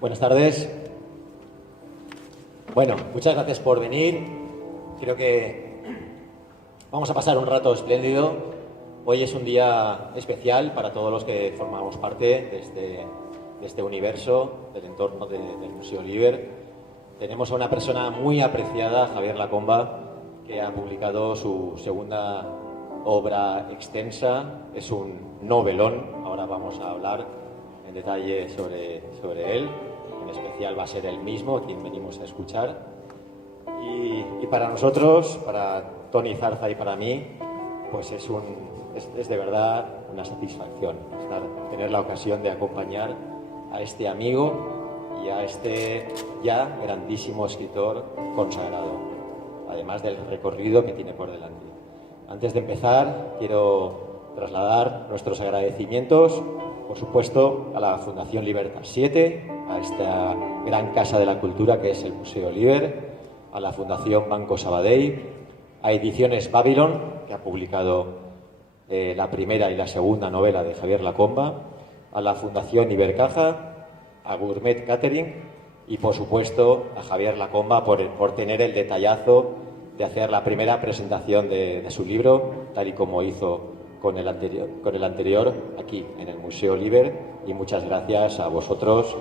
Buenas tardes. Bueno, muchas gracias por venir. Creo que vamos a pasar un rato espléndido. Hoy es un día especial para todos los que formamos parte de este universo, del entorno del Museo Liber. Tenemos a una persona muy apreciada, Javier Lacomba, que ha publicado su segunda obra extensa. Es un novelón. Ahora vamos a hablar en detalle sobre él. En especial va a ser él mismo a quien venimos a escuchar. Y para nosotros, para Toni Zarza y para mí, pues es de verdad una satisfacción tener la ocasión de acompañar a este amigo y a este ya grandísimo escritor consagrado, además del recorrido que tiene por delante. Antes de empezar, quiero trasladar nuestros agradecimientos, por supuesto, a la Fundación Libertas 7, a esta gran casa de la cultura que es el Museo Liber, a la Fundación Banco Sabadell, a Ediciones Babylon, que ha publicado la primera y la segunda novela de Javier Lacomba, a la Fundación Ibercaja, a Gourmet Catering y, por supuesto, a Javier Lacomba por tener el detallazo de hacer la primera presentación de su libro, tal y como hizo con el anterior aquí en el Museo Liber. Y muchas gracias a vosotros,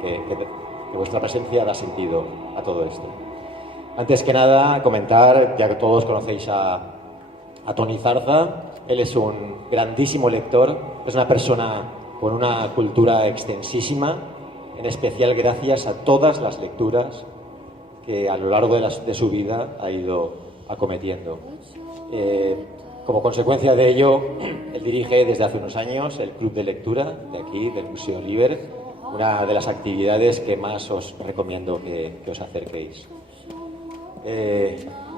que vuestra presencia da sentido a todo esto. Antes que nada, comentar, ya que todos conocéis a Toni Zarza, él es un grandísimo lector, es una persona con una cultura extensísima, en especial gracias a todas las lecturas que a lo largo de su vida ha ido acometiendo. Como consecuencia de ello, él dirige desde hace unos años el Club de Lectura de aquí, del Museo Liber, una de las actividades que más os recomiendo que os acerquéis.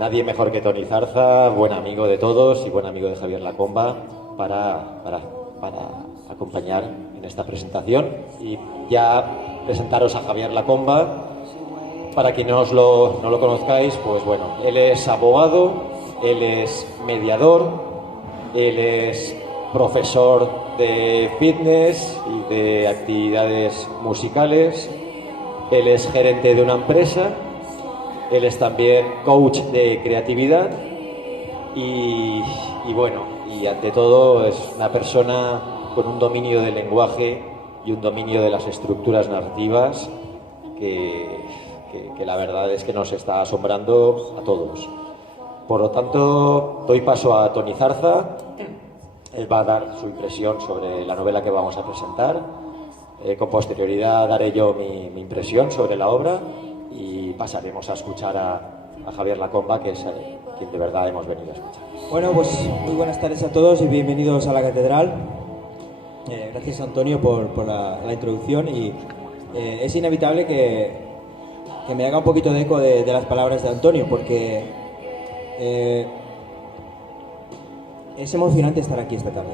Nadie mejor que Toni Zarza, buen amigo de todos y buen amigo de Javier Lacomba, para acompañar en esta presentación. Y ya presentaros a Javier Lacomba. Para quienes no lo conozcáis, pues bueno, él es abogado, él es mediador, él es profesor de fitness y de actividades musicales, él es gerente de una empresa, él es también coach de creatividad y bueno, y ante todo es una persona con un dominio del lenguaje y un dominio de las estructuras narrativas que la verdad es que nos está asombrando a todos. Por lo tanto, doy paso a Toni Zarza. Él va a dar su impresión sobre la novela que vamos a presentar. Con posterioridad daré yo mi impresión sobre la obra y pasaremos a escuchar a Javier Lacomba, que es quien de verdad hemos venido a escuchar. Bueno, pues muy buenas tardes a todos y bienvenidos a la Catedral. Gracias, Antonio, por la introducción. Y es inevitable que me haga un poquito de eco de las palabras de Antonio, porque es emocionante estar aquí esta tarde,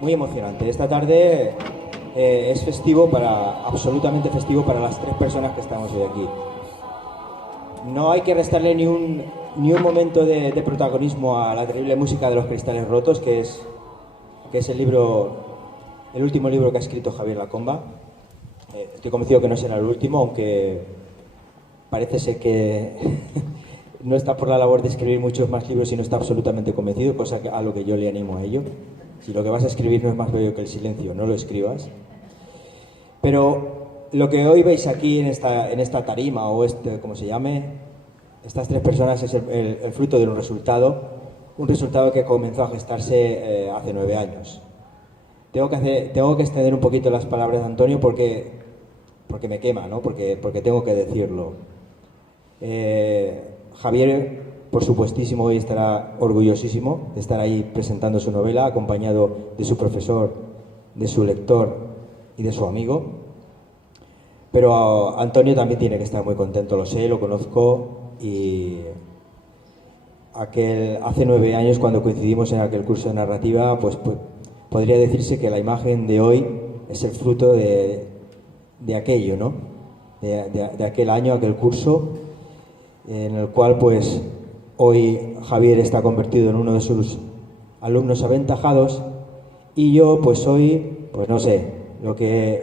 muy emocionante. Esta tarde es absolutamente festivo para las tres personas que estamos hoy aquí. No hay que restarle ni un momento de protagonismo a la terrible música de Los Cristales Rotos, que es el último libro que ha escrito Javier Lacomba. Estoy convencido que no será el último, aunque parece ser que no está por la labor de escribir muchos más libros y no está absolutamente convencido, cosa a lo que yo le animo a ello. Si lo que vas a escribir no es más bello que el silencio, no lo escribas. Pero lo que hoy veis aquí en esta tarima, o como se llame, estas tres personas, es el fruto de un resultado que comenzó a gestarse hace 9 años. Tengo que extender un poquito las palabras de Antonio porque me quema, ¿no? Porque tengo que decirlo. Javier, por supuestísimo, hoy estará orgullosísimo de estar ahí presentando su novela, acompañado de su profesor, de su lector y de su amigo. Pero Antonio también tiene que estar muy contento, lo sé, lo conozco. Y hace 9 años, cuando coincidimos en aquel curso de narrativa, pues podría decirse que la imagen de hoy es el fruto de aquello, ¿no? De aquel año, aquel curso, en el cual pues hoy Javier está convertido en uno de sus alumnos aventajados y yo pues hoy, pues no sé, lo que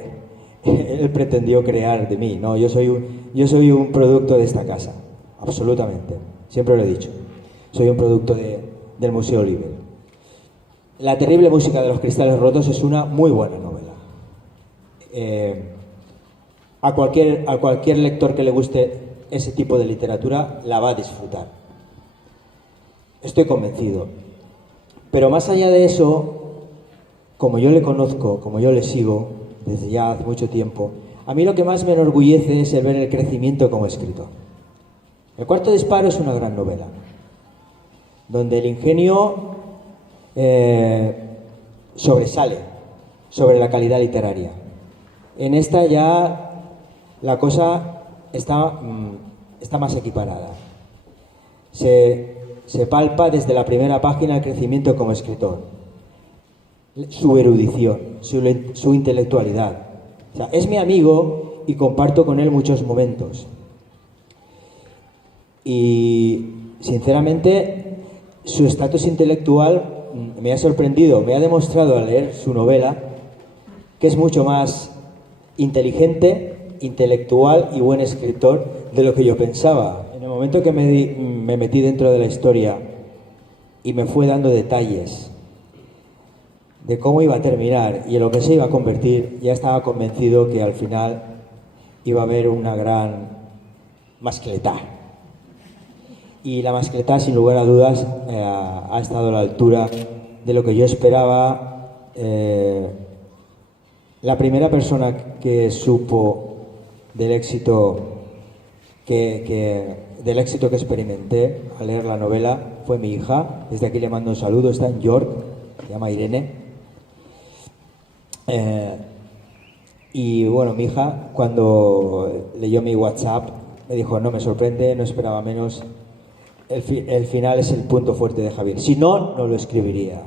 él pretendió crear de mí. No, yo soy un producto de esta casa, absolutamente. Siempre lo he dicho. Soy un producto del Museo Liber. La terrible música de los cristales rotos es una muy buena novela. A cualquier lector que le guste ese tipo de literatura la va a disfrutar. Estoy convencido. Pero más allá de eso, como yo le conozco, como yo le sigo desde ya hace mucho tiempo, a mí lo que más me enorgullece es el ver el crecimiento como escritor. El cuarto disparo es una gran novela, donde el ingenio sobresale sobre la calidad literaria. En esta ya la cosa está más equiparada. Se palpa desde la primera página el crecimiento como escritor, su erudición, su intelectualidad. O sea, es mi amigo y comparto con él muchos momentos. Y, sinceramente, su estatus intelectual me ha sorprendido, me ha demostrado al leer su novela que es mucho más inteligente, intelectual y buen escritor de lo que yo pensaba. En el momento que me metí dentro de la historia y me fue dando detalles de cómo iba a terminar y en lo que se iba a convertir, ya estaba convencido que al final iba a haber una gran mascletá. Y la mascletá, sin lugar a dudas, ha estado a la altura de lo que yo esperaba. La primera persona que supo del éxito que experimenté al leer la novela fue mi hija. Desde aquí le mando un saludo, está en York, se llama Irene. Y bueno, mi hija, cuando leyó mi WhatsApp, me dijo: no me sorprende, no esperaba menos. El final es el punto fuerte de Javier. Si no, no lo escribiría.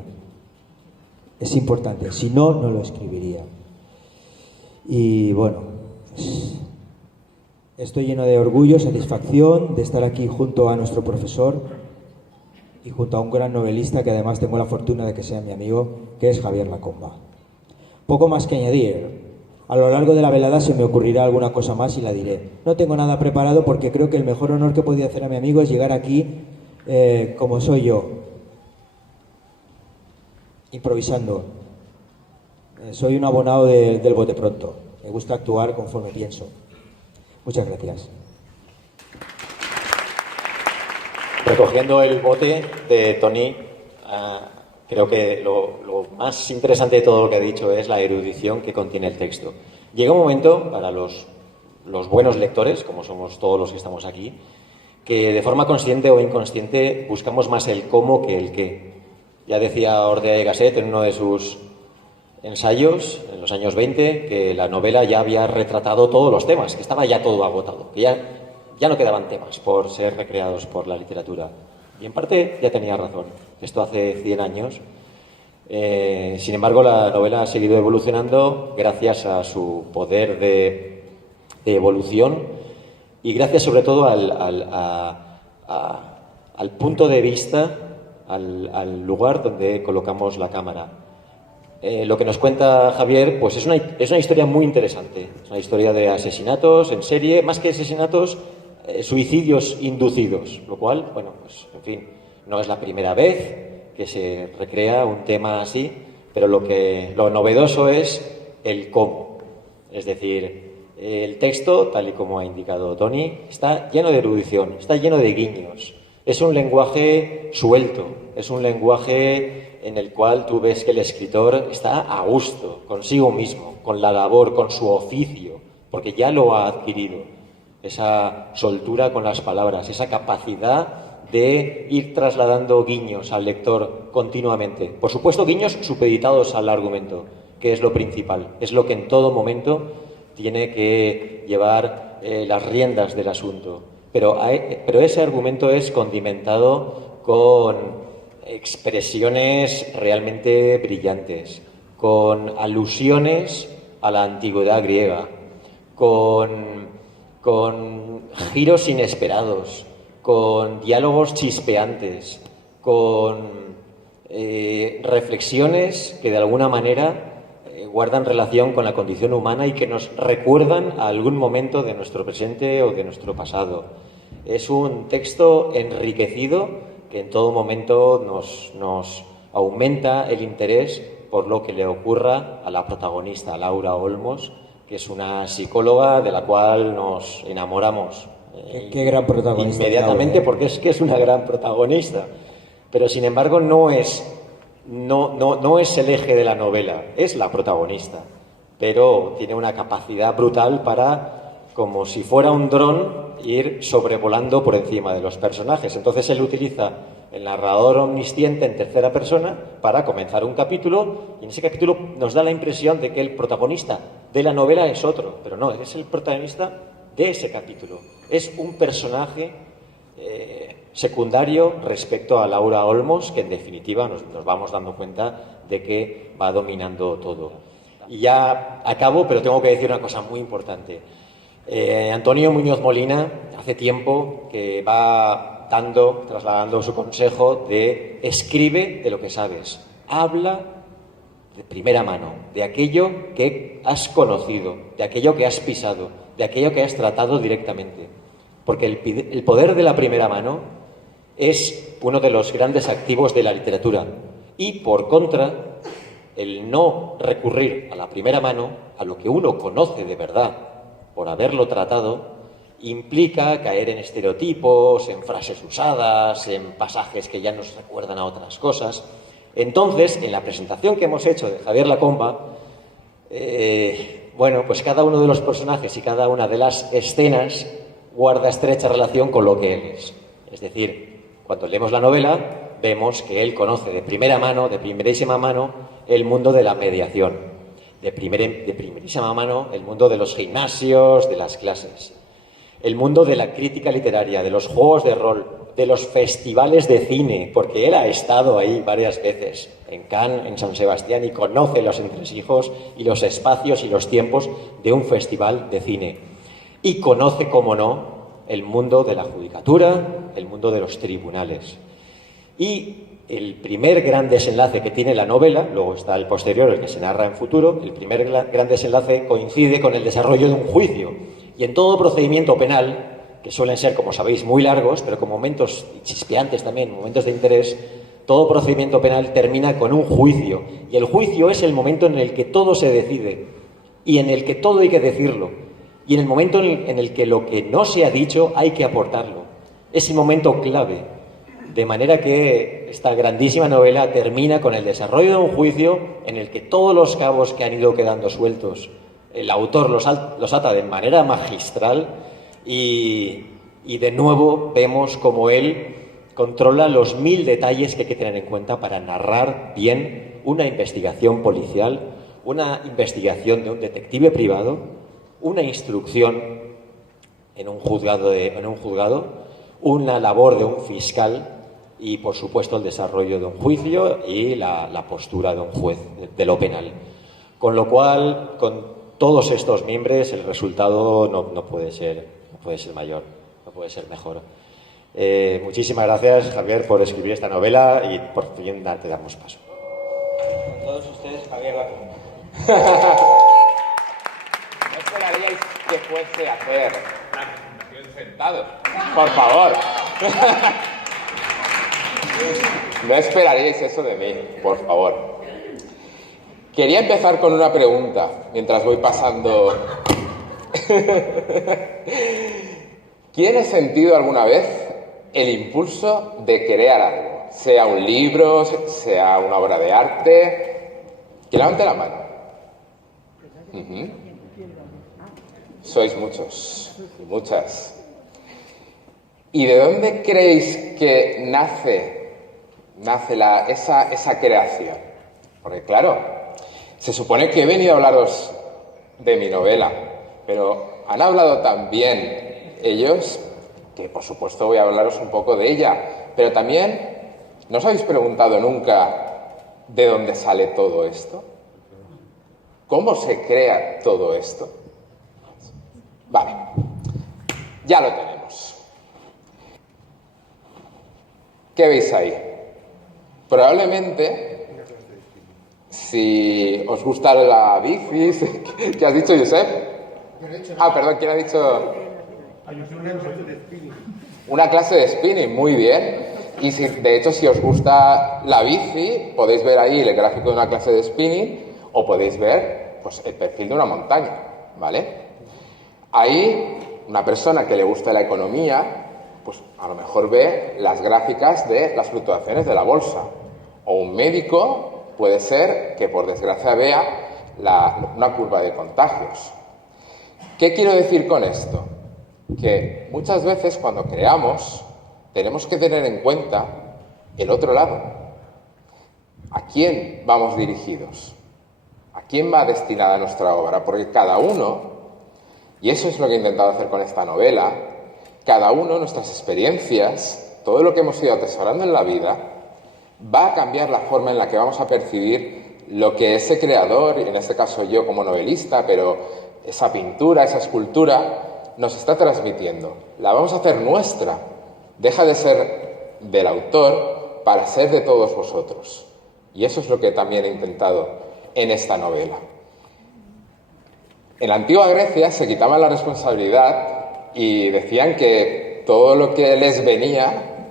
Es importante. Si no, no lo escribiría. Y bueno, estoy lleno de orgullo, satisfacción de estar aquí junto a nuestro profesor y junto a un gran novelista que además tengo la fortuna de que sea mi amigo, que es Javier Lacomba. Poco más que añadir. A lo largo de la velada se me ocurrirá alguna cosa más y la diré. No tengo nada preparado porque creo que el mejor honor que podía hacer a mi amigo es llegar aquí como soy yo, improvisando. Soy un abonado del bote pronto. Me gusta actuar conforme pienso. Muchas gracias. Recogiendo el bote de Tony, creo que lo más interesante de todo lo que ha dicho es la erudición que contiene el texto. Llega un momento para los buenos lectores, como somos todos los que estamos aquí, que de forma consciente o inconsciente buscamos más el cómo que el qué. Ya decía Ordea y Gasset en uno de sus ensayos, en los años 20, que la novela ya había retratado todos los temas, que estaba ya todo agotado, que ya no quedaban temas por ser recreados por la literatura. Y en parte ya tenía razón. Esto hace 100 años. Sin embargo, la novela ha seguido evolucionando gracias a su poder de evolución y gracias sobre todo al punto de vista, al lugar donde colocamos la cámara. Lo que nos cuenta Javier pues es una historia muy interesante. Es una historia de asesinatos en serie, más que asesinatos, suicidios inducidos, lo cual, bueno, pues en fin, no es la primera vez que se recrea un tema así, pero lo novedoso es el cómo. Es decir, el texto, tal y como ha indicado Tony, está lleno de erudición, está lleno de guiños. Es un lenguaje suelto, es un lenguaje en el cual tú ves que el escritor está a gusto consigo mismo, con la labor, con su oficio, porque ya lo ha adquirido. Esa soltura con las palabras, esa capacidad de ir trasladando guiños al lector continuamente. Por supuesto, guiños supeditados al argumento, que es lo principal, es lo que en todo momento tiene que llevar las riendas del asunto. Pero ese argumento es condimentado con expresiones realmente brillantes, con alusiones a la antigüedad griega, con giros inesperados, con diálogos chispeantes, con reflexiones que de alguna manera guardan relación con la condición humana y que nos recuerdan a algún momento de nuestro presente o de nuestro pasado. Es un texto enriquecido que en todo momento nos aumenta el interés por lo que le ocurra a la protagonista, Laura Olmos, que es una psicóloga de la cual nos enamoramos. Qué gran protagonista. Inmediatamente, porque es que es una gran protagonista. Pero sin embargo no es el eje de la novela, es la protagonista. Pero tiene una capacidad brutal para, como si fuera un dron, ir sobrevolando por encima de los personajes. Entonces él utiliza el narrador omnisciente en tercera persona para comenzar un capítulo, y en ese capítulo nos da la impresión de que el protagonista de la novela es otro, pero no, es el protagonista de ese capítulo. Es un personaje secundario respecto a Laura Olmos, que en definitiva nos vamos dando cuenta de que va dominando todo. Y ya acabo, pero tengo que decir una cosa muy importante. Antonio Muñoz Molina hace tiempo que va trasladando su consejo de escribe de lo que sabes, habla de primera mano, de aquello que has conocido, de aquello que has pisado, de aquello que has tratado directamente. Porque el poder de la primera mano es uno de los grandes activos de la literatura. Y, por contra, el no recurrir a la primera mano, a lo que uno conoce de verdad, por haberlo tratado, implica caer en estereotipos, en frases usadas, en pasajes que ya nos recuerdan a otras cosas. Entonces, en la presentación que hemos hecho de Javier Lacomba, pues cada uno de los personajes y cada una de las escenas guarda estrecha relación con lo que él es. Es decir, cuando leemos la novela, vemos que él conoce de primera mano, de primerísima mano, el mundo de la mediación, de primerísima mano el mundo de los gimnasios, de las clases, el mundo de la crítica literaria, de los juegos de rol, de los festivales de cine, porque él ha estado ahí varias veces, en Cannes, en San Sebastián, y conoce los entresijos y los espacios y los tiempos de un festival de cine. Y conoce, como no, el mundo de la judicatura, el mundo de los tribunales. Y el primer gran desenlace que tiene la novela, luego está el posterior, el que se narra en futuro, el primer gran desenlace coincide con el desarrollo de un juicio. Y en todo procedimiento penal, que suelen ser, como sabéis, muy largos, pero con momentos chispeantes también, momentos de interés, todo procedimiento penal termina con un juicio. Y el juicio es el momento en el que todo se decide y en el que todo hay que decirlo. Y en el momento en el que lo que no se ha dicho hay que aportarlo. Es el momento clave. De manera que esta grandísima novela termina con el desarrollo de un juicio en el que todos los cabos que han ido quedando sueltos, el autor los ata de manera magistral y de nuevo vemos como él controla los 1000 detalles que hay que tener en cuenta para narrar bien una investigación policial, una investigación de un detective privado, una instrucción en un juzgado, una labor de un fiscal y, por supuesto, el desarrollo de un juicio y la postura de un juez de lo penal. Con lo cual, con todos estos miembros, el resultado no puede ser mayor, no puede ser mejor. Muchísimas gracias, Javier, por escribir esta novela y por fin te damos paso. Con todos ustedes, Javier Lacomba. No esperaríais que fuese a hacer una presentación sentados, por favor. No esperaríais eso de mí, por favor. Quería empezar con una pregunta, mientras voy pasando. ¿Quién ha sentido alguna vez el impulso de crear algo? Sea un libro, sea una obra de arte. Que levante la mano. Sois muchos y muchas. ¿Y de dónde creéis que nace esa creación? Porque claro, se supone que he venido a hablaros de mi novela, pero han hablado también ellos, que por supuesto voy a hablaros un poco de ella, pero también, ¿no os habéis preguntado nunca de dónde sale todo esto? ¿Cómo se crea todo esto? Vale, ya lo tenemos. ¿Qué veis ahí? Probablemente si os gusta la bici. ¿Qué has dicho, Josep? Perdón, ¿quién ha dicho? Una clase de spinning, muy bien. Y si, de hecho, si os gusta la bici, podéis ver ahí el gráfico de una clase de spinning o podéis ver pues, el perfil de una montaña, ¿vale? Ahí, una persona que le gusta la economía, pues a lo mejor ve las gráficas de las fluctuaciones de la bolsa. O un médico puede ser que, por desgracia, vea una curva de contagios. ¿Qué quiero decir con esto? Que muchas veces cuando creamos tenemos que tener en cuenta el otro lado. ¿A quién vamos dirigidos? ¿A quién va destinada nuestra obra? Porque cada uno, y eso es lo que he intentado hacer con esta novela, cada uno, nuestras experiencias, todo lo que hemos ido atesorando en la vida, va a cambiar la forma en la que vamos a percibir lo que ese creador, y en este caso yo como novelista, pero esa pintura, esa escultura, nos está transmitiendo. La vamos a hacer nuestra. Deja de ser del autor para ser de todos vosotros. Y eso es lo que también he intentado en esta novela. En la antigua Grecia se quitaban la responsabilidad y decían que todo lo que les venía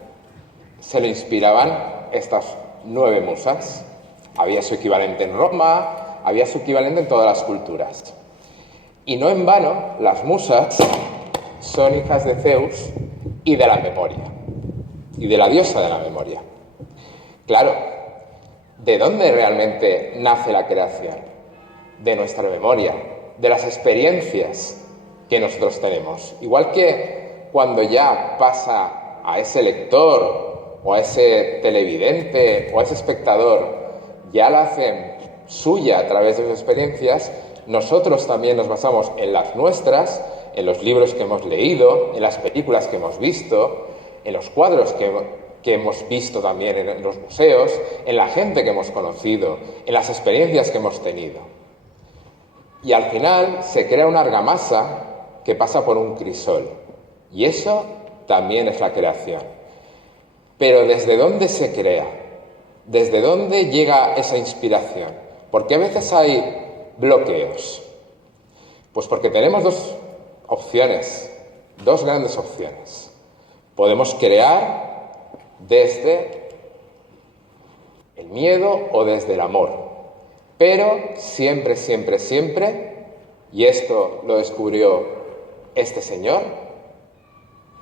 se lo inspiraban estas 9 musas. Había su equivalente en Roma, había su equivalente en todas las culturas. Y no en vano, las musas son hijas de Zeus y de la memoria, y de la diosa de la memoria. Claro, ¿de dónde realmente nace la creación? De nuestra memoria, de las experiencias que nosotros tenemos. Igual que cuando ya pasa a ese lector, o a ese televidente, o a ese espectador, ya la hacen suya a través de sus experiencias, nosotros también nos basamos en las nuestras, en los libros que hemos leído, en las películas que hemos visto, en los cuadros que hemos visto también en los museos, en la gente que hemos conocido, en las experiencias que hemos tenido. Y al final se crea una argamasa que pasa por un crisol. Y eso también es la creación. Pero ¿desde dónde se crea? ¿Desde dónde llega esa inspiración? Porque a veces hay bloqueos. Pues porque tenemos dos grandes opciones. Podemos crear desde el miedo o desde el amor. Pero siempre, siempre, siempre, y esto lo descubrió este señor,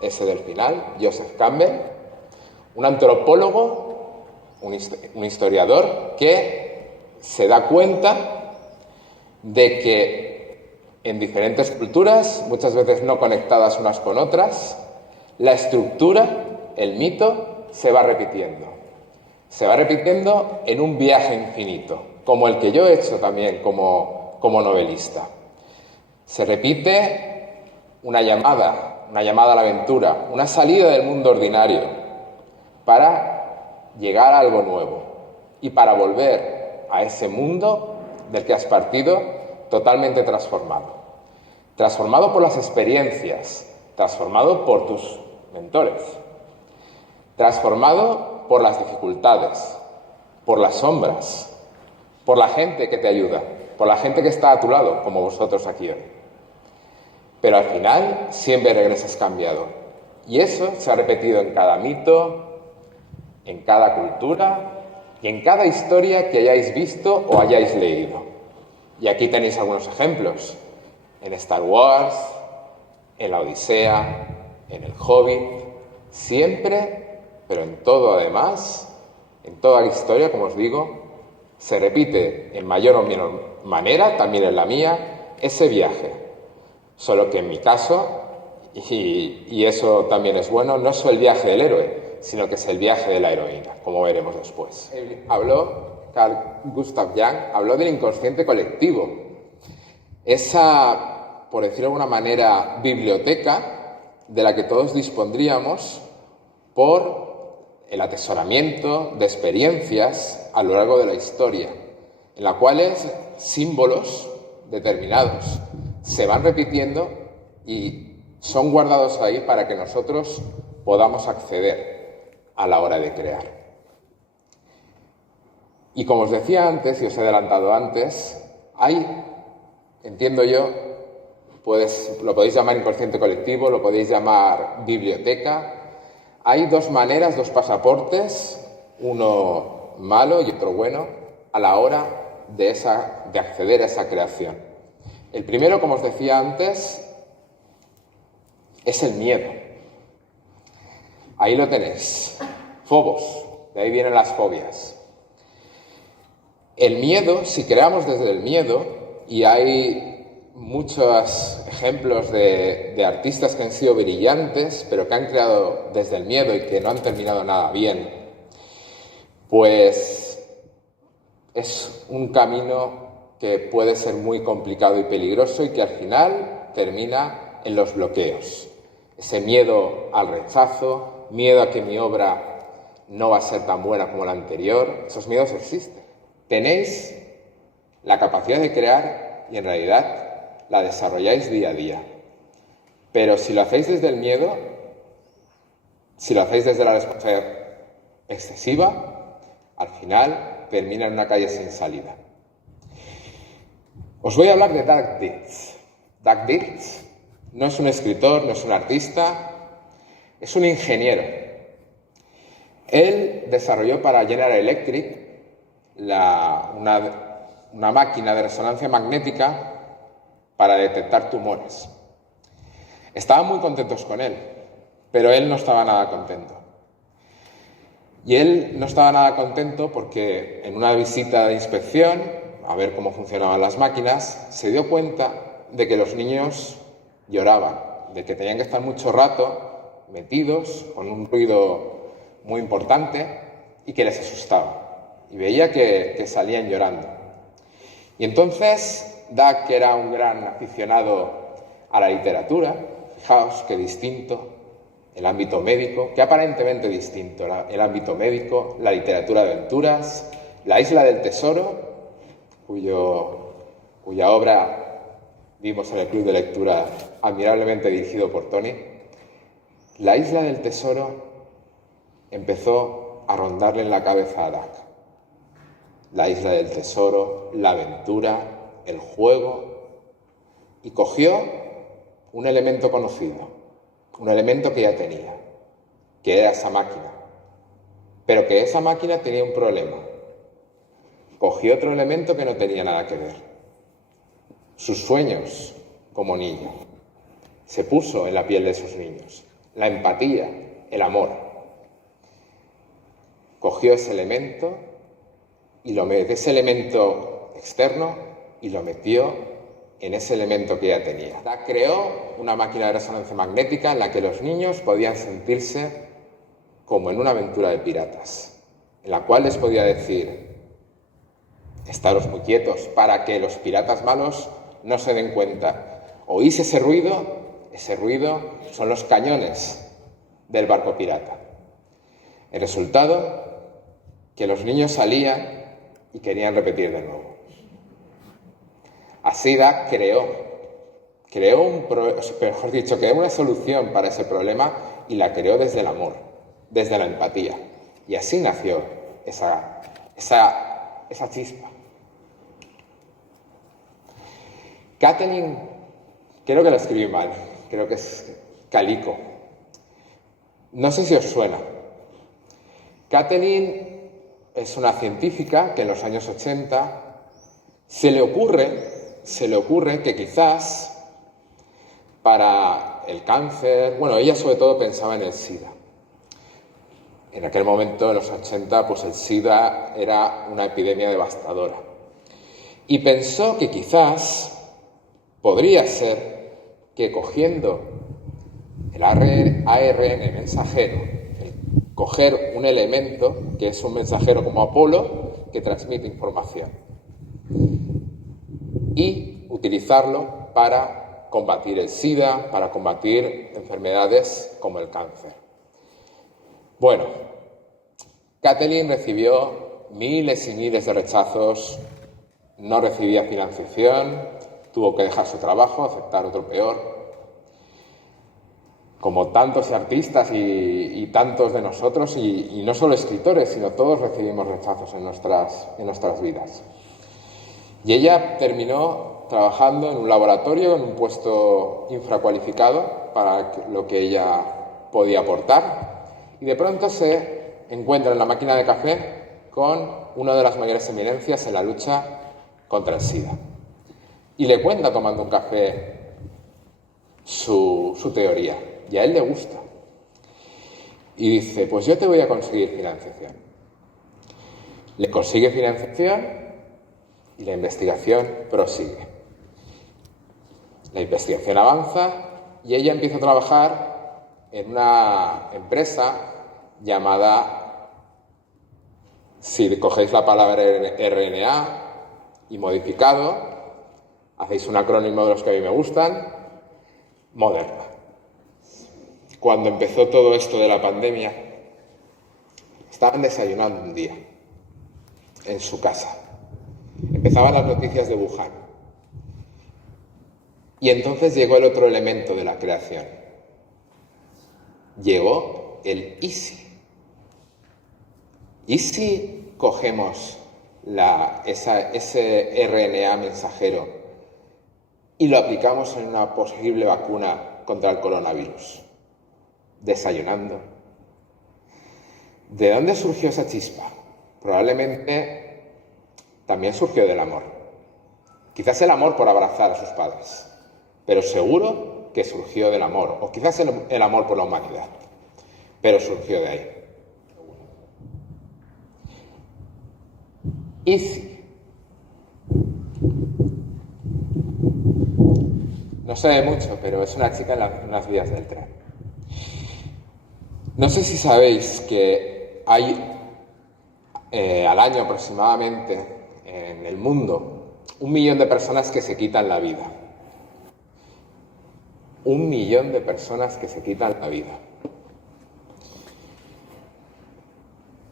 ese del final, Joseph Campbell, un antropólogo, un historiador que se da cuenta de que en diferentes culturas, muchas veces no conectadas unas con otras, la estructura, el mito, se va repitiendo. Se va repitiendo en un viaje infinito, como el que yo he hecho también como novelista. Se repite una llamada a la aventura, una salida del mundo ordinario para llegar a algo nuevo y para volver a ese mundo del que has partido totalmente transformado. Transformado por las experiencias, transformado por tus mentores, transformado por las dificultades, por las sombras, por la gente que te ayuda, por la gente que está a tu lado, como vosotros aquí hoy. Pero al final siempre regresas cambiado. Y eso se ha repetido en cada mito, en cada cultura y en cada historia que hayáis visto o hayáis leído. Y aquí tenéis algunos ejemplos. En Star Wars, en la Odisea, en el Hobbit, siempre, pero en todo además, en toda la historia, como os digo, se repite en mayor o menor manera, también en la mía, ese viaje. Solo que en mi caso, y eso también es bueno, no es el viaje del héroe, sino que es el viaje de la heroína, como veremos después. Carl Gustav Jung habló del inconsciente colectivo. Esa, por decirlo de alguna manera, biblioteca de la que todos dispondríamos por el atesoramiento de experiencias a lo largo de la historia, en la cuales símbolos determinados se van repitiendo y son guardados ahí para que nosotros podamos acceder a la hora de crear. Y como os decía antes, y os he adelantado antes, hay, entiendo yo, lo podéis llamar inconsciente colectivo, lo podéis llamar biblioteca. Hay dos maneras, dos pasaportes, uno malo y otro bueno, a la hora de acceder a esa creación. El primero, como os decía antes, es el miedo. Ahí lo tenéis. Fobos, de ahí vienen las fobias. El miedo, si creamos desde el miedo, y hay muchos ejemplos de artistas que han sido brillantes, pero que han creado desde el miedo y que no han terminado nada bien, pues es un camino que puede ser muy complicado y peligroso y que al final termina en los bloqueos. Ese miedo al rechazo, miedo a que mi obra no va a ser tan buena como la anterior, esos miedos existen. Tenéis la capacidad de crear y en realidad la desarrolláis día a día. Pero si lo hacéis desde el miedo, si lo hacéis desde la responsabilidad excesiva, al final termina en una calle sin salida. Os voy a hablar de Doug Dietz. Doug Dietz no es un escritor, no es un artista, es un ingeniero. Él desarrolló para General Electric una máquina de resonancia magnética para detectar tumores. Estaban muy contentos con él, pero él no estaba nada contento. Y él no estaba nada contento porque en una visita de inspección, a ver cómo funcionaban las máquinas, se dio cuenta de que los niños lloraban, de que tenían que estar mucho rato metidos con un ruido muy importante y que les asustaba. Y veía que salían llorando. Y entonces Doug, que era un gran aficionado a la literatura, fijaos qué distinto el ámbito médico, que aparentemente distinto el ámbito médico, la literatura de aventuras, La Isla del Tesoro, cuya obra vimos en el club de lectura admirablemente dirigido por Tony. La Isla del Tesoro empezó a rondarle en la cabeza a Doug. La Isla del Tesoro, la aventura, el juego, y cogió un elemento conocido, un elemento que ya tenía, que era esa máquina, pero que esa máquina tenía un problema. Cogió otro elemento que no tenía nada que ver, sus sueños como niño. Se puso en la piel de esos niños, la empatía, el amor. Cogió ese elemento y ese elemento externo y lo metió en ese elemento que ya tenía. Creó una máquina de resonancia magnética en la que los niños podían sentirse como en una aventura de piratas, en la cual les podía decir: estaros muy quietos para que los piratas malos no se den cuenta. ¿Oís ese ruido? Ese ruido son los cañones del barco pirata. El resultado, que los niños salían y querían repetir de nuevo. Así Doug creó una solución para ese problema y la creó desde el amor, desde la empatía. Y así nació esa chispa. Kathleen, creo que lo escribí mal, creo que es Calico. No sé si os suena. Kathleen es una científica que en los años 80 se le ocurre que quizás para el cáncer, bueno, ella sobre todo pensaba en el SIDA. En aquel momento, en los 80, pues el SIDA era una epidemia devastadora. Y pensó que quizás podría ser que cogiendo el ARN mensajero, coger un elemento que es un mensajero como Apolo que transmite información y utilizarlo para combatir el SIDA, para combatir enfermedades como el cáncer. Bueno, Kathleen recibió miles y miles de rechazos, no recibía financiación, tuvo que dejar su trabajo, aceptar otro peor. como tantos artistas y tantos de nosotros, y no solo escritores, sino todos recibimos rechazos en nuestras vidas. Y ella terminó trabajando en un laboratorio, en un puesto infracualificado para lo que ella podía aportar, y de pronto se encuentra en la máquina de café con una de las mayores eminencias en la lucha contra el SIDA. Y le cuenta tomando un café su teoría, y a él le gusta. Y dice, pues yo te voy a conseguir financiación. Le consigue financiación y la investigación prosigue. La investigación avanza y ella empieza a trabajar en una empresa llamada, si cogéis la palabra RNA y modificado, hacéis un acrónimo de los que a mí me gustan, Moderna. Cuando empezó todo esto de la pandemia, estaban desayunando un día en su casa. Empezaban las noticias de Wuhan. Y entonces llegó el otro elemento de la creación. Llegó el ¿y si? ¿Y si cogemos ese RNA mensajero y lo aplicamos en una posible vacuna contra el coronavirus? Desayunando. ¿De dónde surgió esa chispa? Probablemente también surgió del amor. Quizás el amor por abrazar a sus padres, pero seguro que surgió del amor, o quizás el amor por la humanidad, pero surgió de ahí. ¿Y si? No sé mucho, pero es una chica en las vías del tren. No sé si sabéis que hay al año aproximadamente en el mundo 1 millón de personas que se quitan la vida. 1 millón de personas que se quitan la vida.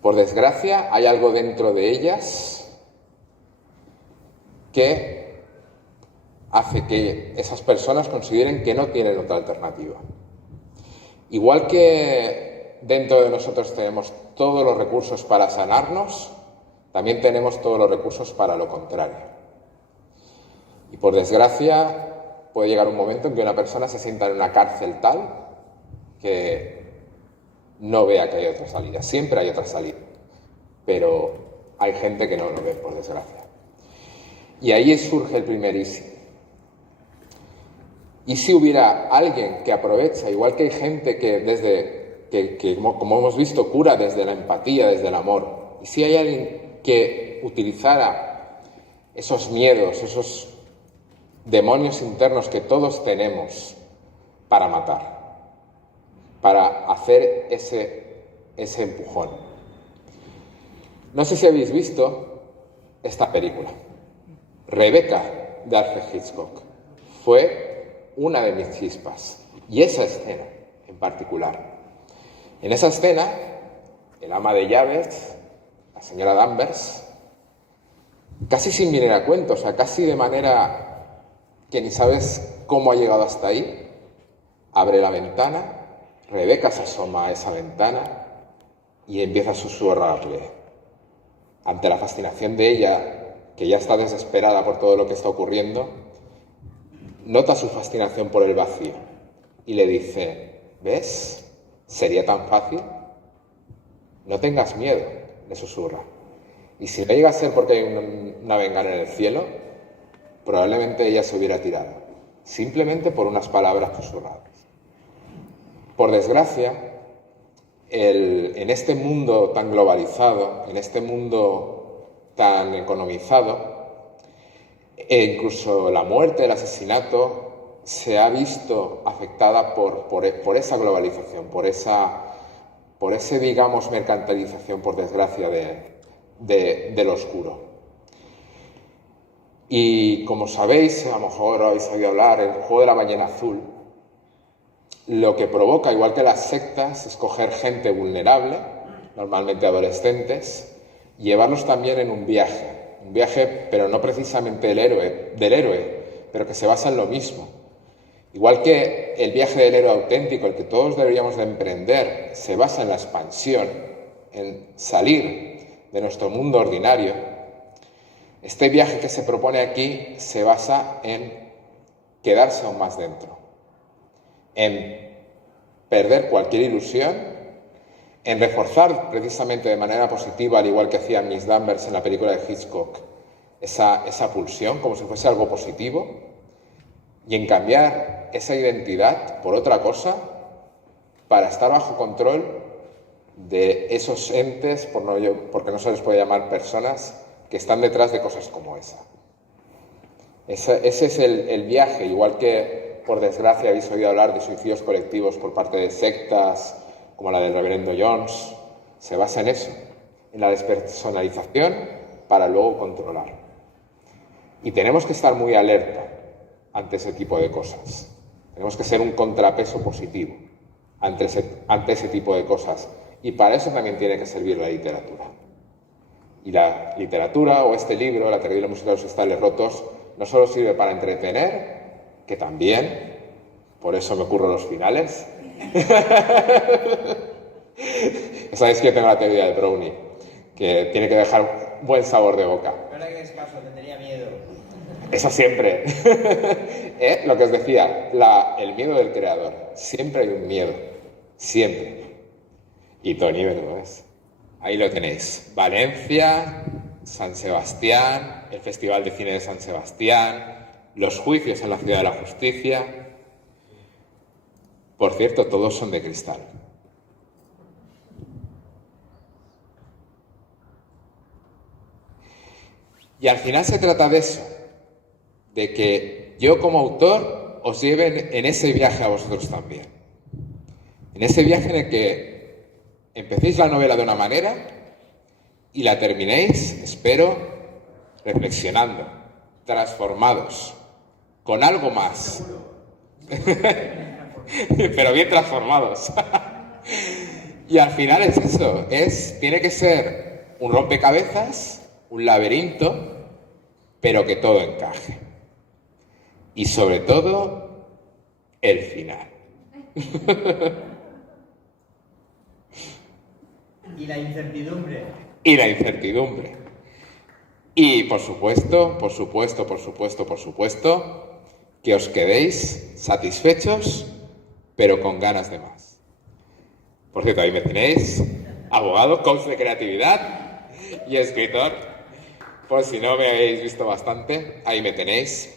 Por desgracia, hay algo dentro de ellas que hace que esas personas consideren que no tienen otra alternativa. Igual que dentro de nosotros tenemos todos los recursos para sanarnos, también tenemos todos los recursos para lo contrario. Y por desgracia, puede llegar un momento en que una persona se sienta en una cárcel tal que no vea que hay otra salida. Siempre hay otra salida, pero hay gente que no lo ve, por desgracia. Y ahí surge el primer ¿y si? ¿Y si hubiera alguien que aprovecha, igual que hay gente que como hemos visto, cura desde la empatía, desde el amor? ¿Y si hay alguien que utilizara esos miedos, esos demonios internos que todos tenemos para matar, para hacer ese empujón? No sé si habéis visto esta película, Rebecca, de Alfred Hitchcock. Fue una de mis chispas. Y esa escena en particular. En esa escena, el ama de llaves, la señora Danvers, casi sin venir a cuento, o sea, casi de manera que ni sabes cómo ha llegado hasta ahí, abre la ventana, Rebecca se asoma a esa ventana y empieza a susurrarle. Ante la fascinación de ella, que ya está desesperada por todo lo que está ocurriendo, nota su fascinación por el vacío y le dice, ¿ves? ¿Sería tan fácil? No tengas miedo, le susurra. Y si no llega a ser porque hay una bengala en el cielo, probablemente ella se hubiera tirado, simplemente por unas palabras susurradas. Por desgracia, en este mundo tan globalizado, en este mundo tan economizado, e incluso la muerte, el asesinato, se ha visto afectada por esa globalización, por ese, digamos, mercantilización, por desgracia, de lo oscuro. Y como sabéis, a lo mejor habéis oído hablar, el juego de la ballena azul, lo que provoca, igual que las sectas, es coger gente vulnerable, normalmente adolescentes, y llevarlos también en un viaje, pero no precisamente del héroe, pero que se basa en lo mismo. Igual que el viaje del héroe auténtico, el que todos deberíamos de emprender, se basa en la expansión, en salir de nuestro mundo ordinario, este viaje que se propone aquí se basa en quedarse aún más dentro, en perder cualquier ilusión, en reforzar precisamente de manera positiva, al igual que hacía Miss Danvers en la película de Hitchcock, esa pulsión como si fuese algo positivo, y en cambiar esa identidad por otra cosa para estar bajo control de esos entes, porque no se les puede llamar personas, que están detrás de cosas como esa. Ese es el viaje, igual que, por desgracia, habéis oído hablar de suicidios colectivos por parte de sectas, como la del reverendo Jones. Se basa en eso, en la despersonalización para luego controlar. Y tenemos que estar muy alerta ante ese tipo de cosas. Tenemos que ser un contrapeso positivo ante ese tipo de cosas. Y para eso también tiene que servir la literatura. Y la literatura, o este libro, La terrible música de los cristales rotos, no solo sirve para entretener, que también, por eso me ocurro los finales. Sabéis que yo tengo la teoría de Brownie, que tiene que dejar buen sabor de boca. No le hagáis caso, tendría miedo. Eso siempre. Lo que os decía, el miedo del creador. Siempre hay un miedo. Siempre. Y Tony Bernabés. Ahí lo tenéis. Valencia, San Sebastián, el Festival de Cine de San Sebastián, los juicios en la Ciudad de la Justicia. Por cierto, todos son de cristal. Y al final se trata de eso, de que yo como autor os lleve en ese viaje a vosotros también. En ese viaje en el que empecéis la novela de una manera y la terminéis, espero, reflexionando, transformados, con algo más. Pero bien transformados. Y al final es eso, tiene que ser un rompecabezas, un laberinto, pero que todo encaje. Y sobre todo, el final. Y la incertidumbre. Y la incertidumbre. Y por supuesto, que os quedéis satisfechos, pero con ganas de más. Por cierto, ahí me tenéis, abogado, coach de creatividad y escritor. Por si no me habéis visto bastante, ahí me tenéis.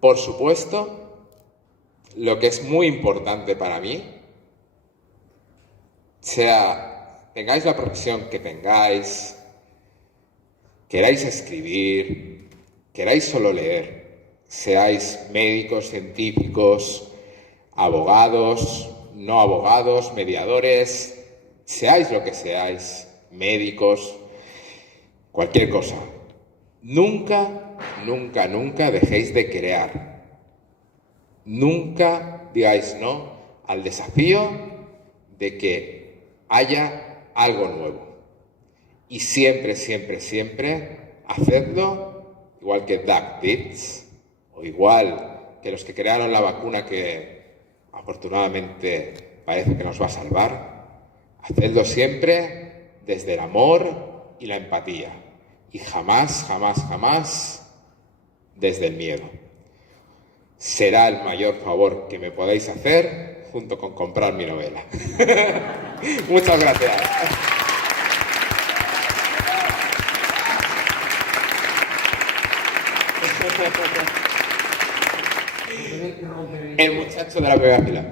Por supuesto, lo que es muy importante para mí, tengáis la profesión que tengáis, queráis escribir, queráis solo leer, seáis médicos, científicos, abogados, no abogados, mediadores, seáis lo que seáis, médicos, cualquier cosa. Nunca, nunca, nunca dejéis de crear. Nunca digáis no al desafío de que haya algo nuevo. Y siempre, siempre, siempre hacedlo igual que Doug Dietz, o igual que los que crearon la vacuna que afortunadamente parece que nos va a salvar. Hacedlo siempre desde el amor y la empatía. Y jamás, jamás, jamás desde el miedo. Será el mayor favor que me podáis hacer junto con comprar mi novela. Muchas gracias. El muchacho de la primera fila.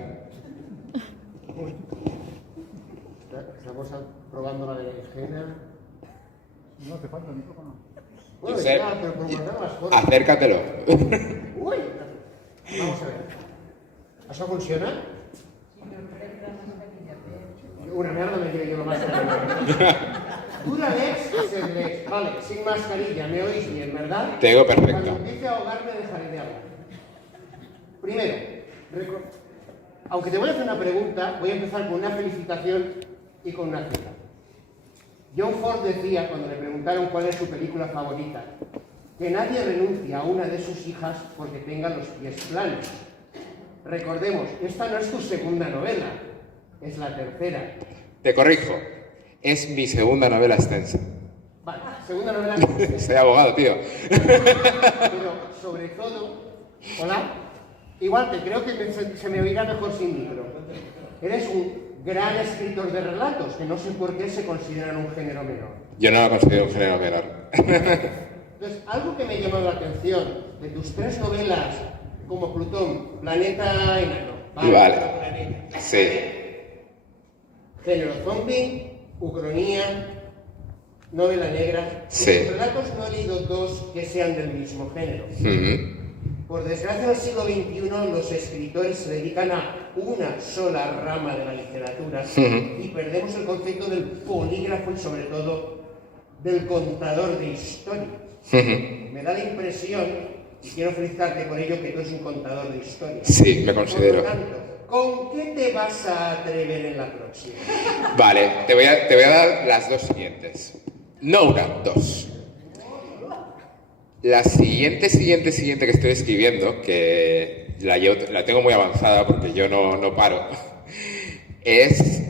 Estamos probando la berenjena. No hace falta el micrófono. Bueno, Josep, ya, pero como hacemos las cosas. acércatelo. Uy, vamos a ver. ¿Eso funciona? Una merda me diré yo lo más Duralex es el Lex. Vale, sin mascarilla, me oís bien, ¿verdad? Te digo perfecto. Cuando empiece a ahogarme dejaré de hablar. Primero, aunque te voy a hacer una pregunta, voy a empezar con una felicitación y con una cita. John Ford decía, cuando le preguntaron cuál es su película favorita, que nadie renuncia a una de sus hijas porque tenga los pies planos. Recordemos, esta no es tu segunda novela, es la tercera. Te corrijo, es mi segunda novela extensa. Vale, segunda novela extensa. Soy abogado, tío. Pero sobre todo, hola, igual que creo que se me oirá mejor sin micro. Eres un gran escritor de relatos, que no sé por qué se consideran un género menor. Yo no lo considero un género menor. Entonces, algo que me ha llamado la atención de tus tres novelas, como Plutón, Planeta Enano, Vale. Planeta, Sí. género zombie, ucronía, novela negra. Sí. En tus relatos no he leído dos que sean del mismo género. Por desgracia, en el siglo XXI los escritores se dedican a una sola rama de la literatura y perdemos el concepto del polígrafo y sobre todo del contador de historias. Me da la impresión, y quiero felicitarte por ello, que tú eres un contador de historias. Sí, me considero. Por lo tanto, ¿con qué te vas a atrever en la próxima? Vale, te voy a dar las dos siguientes. No una, dos. La siguiente que estoy escribiendo, que la tengo muy avanzada porque yo no paro, es,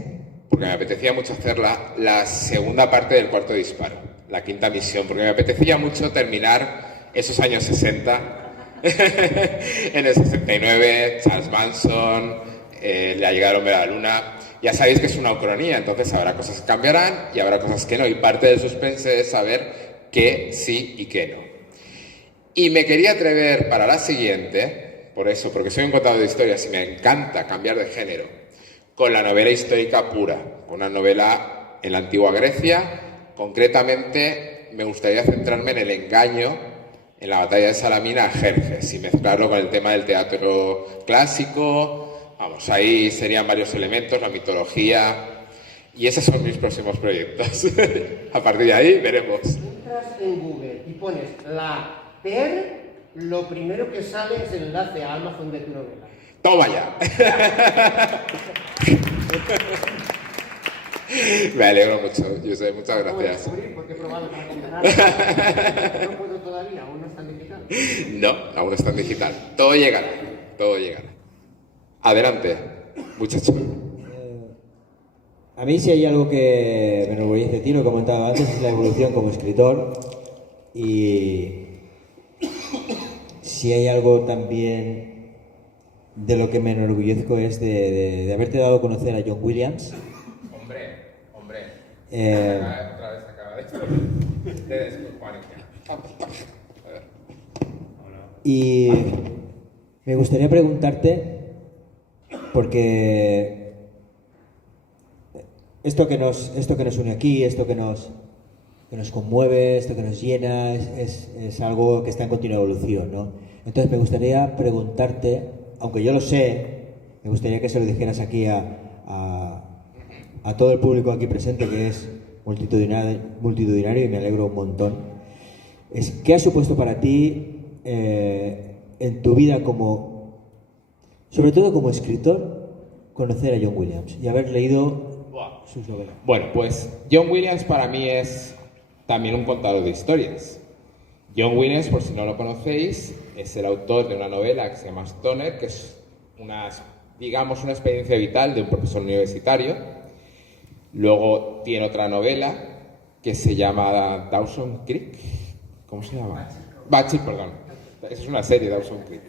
porque me apetecía mucho hacerla, la segunda parte del Cuarto Disparo, la quinta misión, porque me apetecía mucho terminar esos años 60, en el 69, Charles Manson, la llegada del hombre a la luna. Ya sabéis que es una ucronía, entonces habrá cosas que cambiarán y habrá cosas que no, y parte del suspense es saber qué sí y qué no. Y me quería atrever para la siguiente, por eso, porque soy un contador de historias y me encanta cambiar de género, con la novela histórica pura, una novela en la antigua Grecia. Concretamente, me gustaría centrarme en el engaño en la batalla de Salamina a Jerjes y mezclarlo con el tema del teatro clásico. Vamos, ahí serían varios elementos, la mitología, y esos son mis próximos proyectos. A partir de ahí veremos. Entras en Google y pones la TER, lo primero que sale es el enlace a Amazon de tu novela. ¡Toma ya! Me alegro mucho, Josep, muchas No voy a gracias. descubrir porque he probado para comprar. No puedo todavía, aún no está en digital. No, aún no está en digital. Todo llegará, todo llegará. Adelante, muchacho. A mí si hay algo que me enorgullece de ti, lo que comentaba antes, es la evolución como escritor. Y si hay algo también de lo que me enorgullezco es de haberte dado a conocer a John Williams. Hombre. Otra vez acaba de desculpar. Y me gustaría preguntarte, porque esto que nos une aquí, esto que nos conmueve, esto que nos llena, es algo que está en continua evolución, ¿no? Entonces me gustaría preguntarte, aunque yo lo sé, me gustaría que se lo dijeras aquí a todo el público aquí presente, que es multitudinario y me alegro un montón. ¿Qué ha supuesto para ti en tu vida sobre todo como escritor, conocer a John Williams y haber leído sus novelas? Bueno, pues John Williams para mí es también un contador de historias. John Williams, por si no lo conocéis, es el autor de una novela que se llama Stoner, que es una experiencia vital de un profesor universitario. Luego tiene otra novela que se llama Dawson Creek. ¿Cómo se llama? Butcher, perdón. Esa es una serie, Dawson Creek.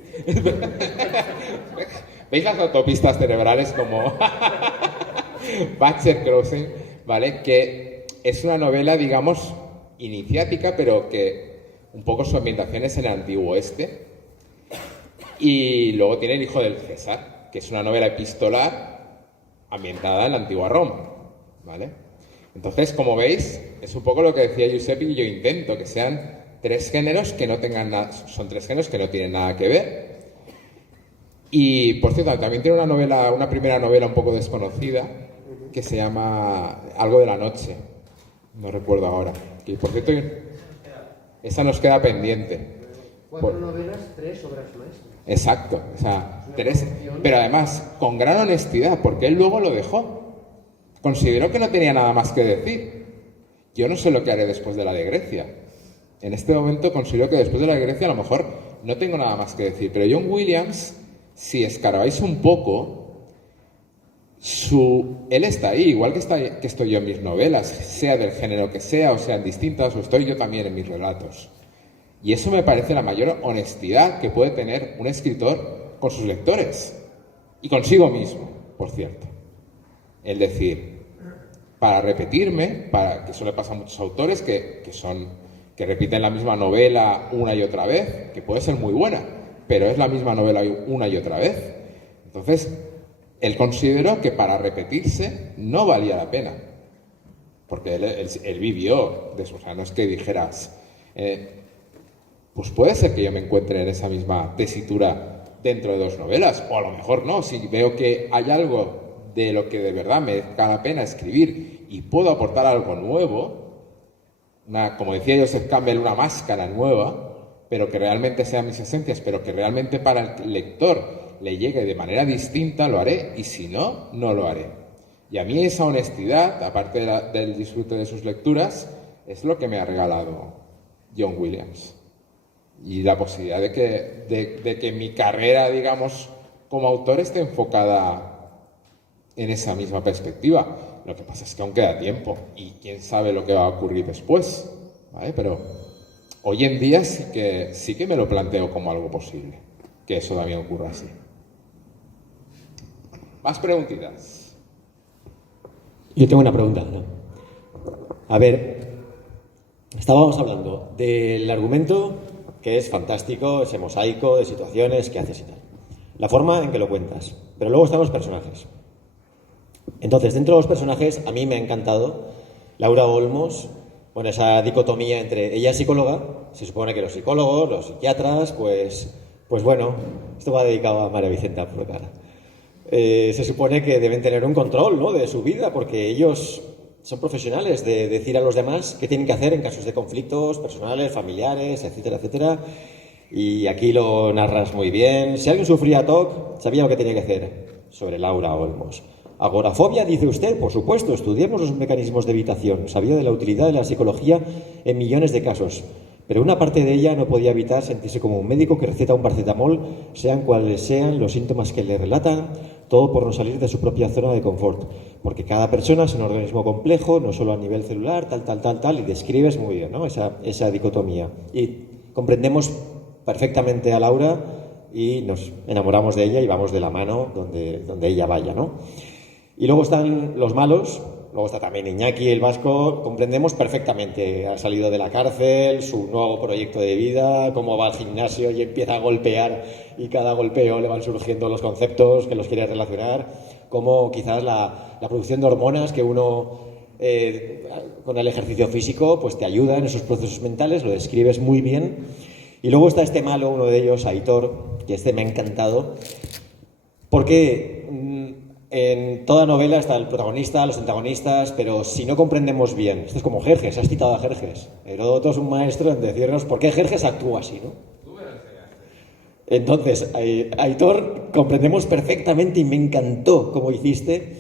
¿Veis las autopistas cerebrales como Butcher Crossing? ¿Vale? Que es una novela, digamos, iniciática, pero que un poco su ambientación es en el antiguo oeste. Y luego tiene El hijo del César, que es una novela epistolar ambientada en la antigua Roma, ¿vale? Entonces, como veis, es un poco lo que decía Giuseppe y yo intento, que sean tres géneros que no tengan nada, son tres géneros que no tienen nada que ver. Y, por cierto, también tiene una primera novela un poco desconocida, que se llama Algo de la noche, no recuerdo ahora. Y, por cierto, esa nos queda pendiente. 4 novelas, 3 obras maestras. Exacto, o sea, pero además con gran honestidad, porque él luego lo dejó. Consideró que no tenía nada más que decir. Yo no sé lo que haré después de la de Grecia. En este momento considero que después de la de Grecia a lo mejor no tengo nada más que decir, pero John Williams si escarbáis un poco, él está ahí, igual que estoy yo en mis novelas, sea del género que sea, o sean distintas, o estoy yo también en mis relatos. Y eso me parece la mayor honestidad que puede tener un escritor con sus lectores. Y consigo mismo, por cierto. Es decir, para repetirme, que eso le pasa a muchos autores que repiten la misma novela una y otra vez, que puede ser muy buena, pero es la misma novela una y otra vez. Entonces, él consideró que para repetirse no valía la pena. Porque él vivió de eso, o sea, no es que dijeras... pues puede ser que yo me encuentre en esa misma tesitura dentro de 2 novelas, o a lo mejor no, si veo que hay algo de lo que de verdad me merezca la pena escribir y puedo aportar algo nuevo, como decía Joseph Campbell, una máscara nueva, pero que realmente sean mis esencias, pero que realmente para el lector le llegue de manera distinta, lo haré, y si no, no lo haré. Y a mí esa honestidad, aparte del disfrute de sus lecturas, es lo que me ha regalado John Williams. Y la posibilidad de que mi carrera, digamos, como autor esté enfocada en esa misma perspectiva. Lo que pasa es que aún queda tiempo y quién sabe lo que va a ocurrir después, ¿vale? Pero hoy en día sí que me lo planteo como algo posible, que eso también ocurra así. ¿Más preguntitas? Yo tengo una pregunta, ¿no? A ver, estábamos hablando del argumento, que es fantástico, ese mosaico de situaciones que haces y tal. La forma en que lo cuentas. Pero luego están los personajes. Entonces, dentro de los personajes, a mí me ha encantado Laura Olmos, bueno, esa dicotomía entre ella es psicóloga, se supone que los psicólogos, los psiquiatras, pues bueno, esto va dedicado a María Vicenta Procara. Se supone que deben tener un control, ¿no?, de su vida, porque ellos son profesionales de decir a los demás qué tienen que hacer en casos de conflictos personales, familiares, etcétera, etcétera. Y aquí lo narras muy bien. Si alguien sufría TOC, sabía lo que tenía que hacer. Sobre Laura Olmos. Agorafobia, dice usted, por supuesto, estudiemos los mecanismos de evitación. Sabía de la utilidad de la psicología en millones de casos. Pero una parte de ella no podía evitar sentirse como un médico que receta un paracetamol, sean cuales sean los síntomas que le relatan, todo por no salir de su propia zona de confort. Porque cada persona es un organismo complejo, no solo a nivel celular, tal, y describes muy bien, ¿no?, esa dicotomía. Y comprendemos perfectamente a Laura y nos enamoramos de ella y vamos de la mano donde ella vaya, ¿no? Y luego están los malos. Luego está también Iñaki, el vasco. Comprendemos perfectamente. Ha salido de la cárcel, su nuevo proyecto de vida, cómo va al gimnasio y empieza a golpear y cada golpeo le van surgiendo los conceptos que los quiere relacionar. Cómo quizás la producción de hormonas que uno con el ejercicio físico pues te ayuda en esos procesos mentales, lo describes muy bien. Y luego está este malo, uno de ellos, Aitor, que me ha encantado, porque en toda novela está el protagonista, los antagonistas, pero si no comprendemos bien, esto es como Jerjes, has citado a Jerjes. Heródoto es un maestro en decirnos por qué Jerjes actúa así, ¿no? Entonces, Aitor, comprendemos perfectamente y me encantó cómo hiciste.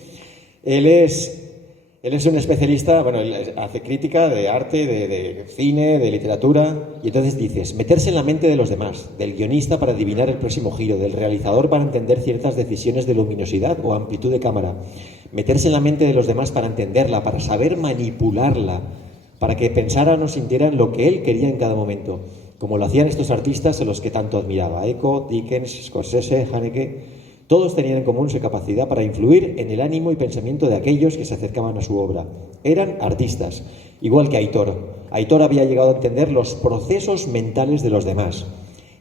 Él es un especialista, bueno, él hace crítica de arte, de cine, de literatura, y entonces dices, meterse en la mente de los demás, del guionista para adivinar el próximo giro, del realizador para entender ciertas decisiones de luminosidad o amplitud de cámara, meterse en la mente de los demás para entenderla, para saber manipularla, para que pensaran o sintieran lo que él quería en cada momento, como lo hacían estos artistas a los que tanto admiraba, Eco, Dickens, Scorsese, Haneke. Todos tenían en común su capacidad para influir en el ánimo y pensamiento de aquellos que se acercaban a su obra. Eran artistas, igual que Aitor. Aitor había llegado a entender los procesos mentales de los demás.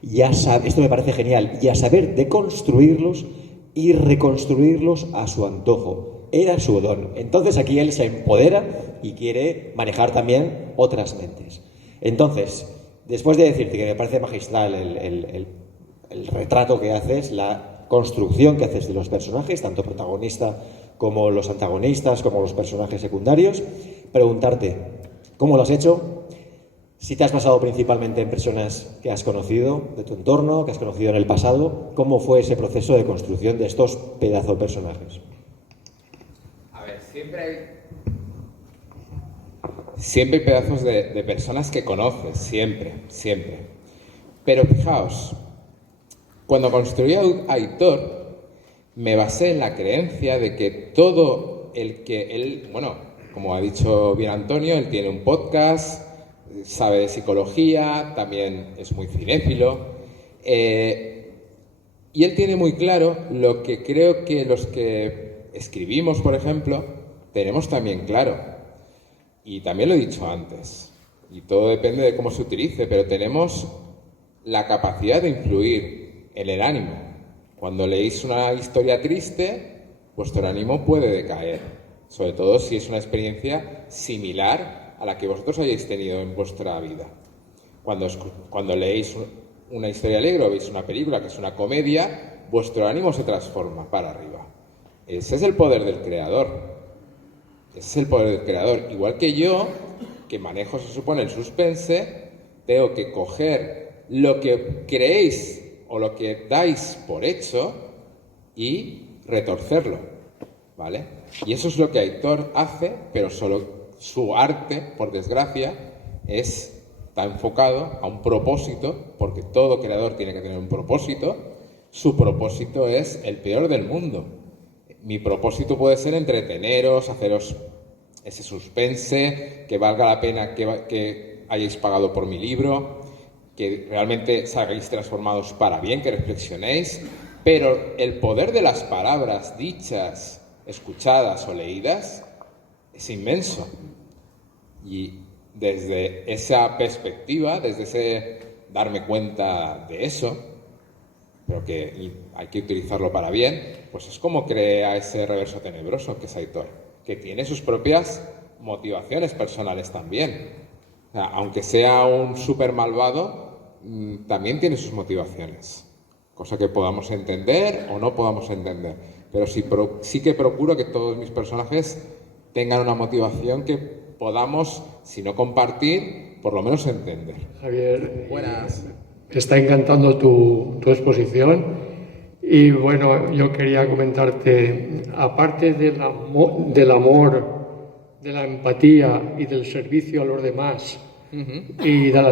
Esto me parece genial, y a saber deconstruirlos y reconstruirlos a su antojo. Era su don. Entonces aquí él se empodera y quiere manejar también otras mentes. Entonces, después de decirte que me parece magistral el retrato que haces, la construcción que haces de los personajes, tanto protagonista como los antagonistas, como los personajes secundarios, preguntarte cómo lo has hecho, si te has basado principalmente en personas que has conocido de tu entorno, que has conocido en el pasado, cómo fue ese proceso de construcción de estos pedazos de personajes. A ver, siempre hay pedazos de personas que conoces, siempre. Pero fijaos, Cuando construí Aitor, me basé en la creencia de que todo el que él, bueno, como ha dicho bien Antonio, él tiene un podcast, sabe de psicología, también es muy cinéfilo, y él tiene muy claro lo que creo que los que escribimos, por ejemplo, tenemos también claro. Y también lo he dicho antes, y todo depende de cómo se utilice, pero tenemos la capacidad de influir en el ánimo. Cuando leéis una historia triste, vuestro ánimo puede decaer, sobre todo si es una experiencia similar a la que vosotros hayáis tenido en vuestra vida. Cuando leéis una historia alegre o veis una película que es una comedia, vuestro ánimo se transforma para arriba. Ese es el poder del creador. Ese es el poder del creador. Igual que yo, que manejo, se supone, el suspense, tengo que coger lo que creéis o lo que dais por hecho y retorcerlo, ¿vale? Y eso es lo que Aitor hace, pero solo su arte, por desgracia, está enfocado a un propósito, porque todo creador tiene que tener un propósito. Su propósito es el peor del mundo. Mi propósito puede ser entreteneros, haceros ese suspense, que valga la pena que hayáis pagado por mi libro, que realmente salgáis transformados para bien, que reflexionéis, pero el poder de las palabras dichas, escuchadas o leídas es inmenso. Y desde esa perspectiva, desde ese darme cuenta de eso, pero que hay que utilizarlo para bien, pues es como crea ese reverso tenebroso que es Aitor, que tiene sus propias motivaciones personales también. O sea, aunque sea un súper malvado, también tiene sus motivaciones, cosa que podamos entender o no podamos entender, pero sí que procuro que todos mis personajes tengan una motivación que podamos, si no compartir, por lo menos entender. Javier, Buenas. me está encantando tu exposición y bueno, yo quería comentarte, aparte del amor, de la empatía y del servicio a los demás y de la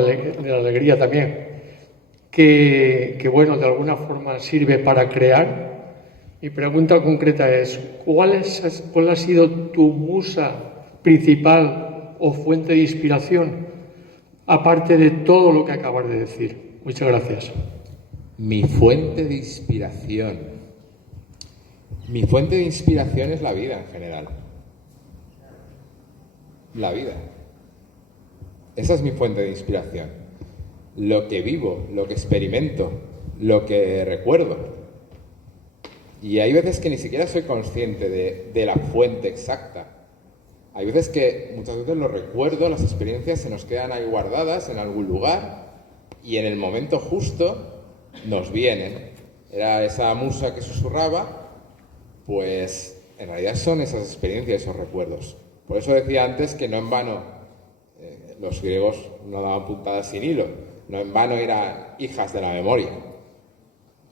alegría también, que bueno, de alguna forma sirve para crear. Mi pregunta concreta es, ¿cuál ha sido tu musa principal o fuente de inspiración, aparte de todo lo que acabas de decir? Muchas gracias. Mi fuente de inspiración. Mi fuente de inspiración es la vida en general. La vida. Esa es mi fuente de inspiración. Lo que vivo, lo que experimento, lo que recuerdo. Y hay veces que ni siquiera soy consciente de la fuente exacta. Hay veces que muchas veces lo recuerdo, las experiencias se nos quedan ahí guardadas en algún lugar y en el momento justo nos vienen. Era esa musa que susurraba, pues en realidad son esas experiencias, esos recuerdos. Por eso decía antes que no en vano los griegos no daban puntadas sin hilo, no en vano eran hijas de la memoria,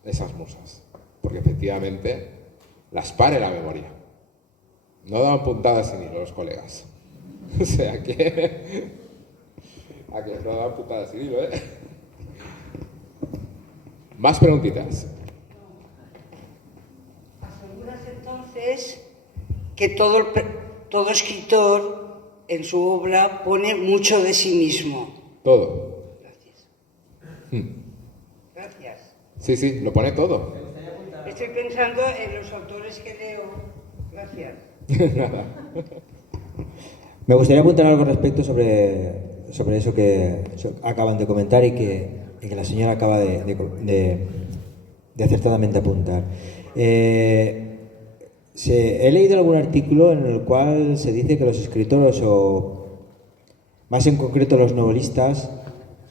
esas musas, porque efectivamente las pare la memoria. No daban puntadas sin hilo los colegas. O sea que... a que no daban puntadas sin hilo, ¿eh? Más preguntitas. Aseguras entonces que todo escritor en su obra pone mucho de sí mismo. Todo. Gracias. Gracias. Sí, sí, lo pone todo. Estoy pensando en los autores que leo. Gracias. Nada. Me gustaría apuntar algo respecto sobre eso que acaban de comentar y que la señora acaba de acertadamente apuntar. He leído algún artículo en el cual se dice que los escritores, o más en concreto los novelistas,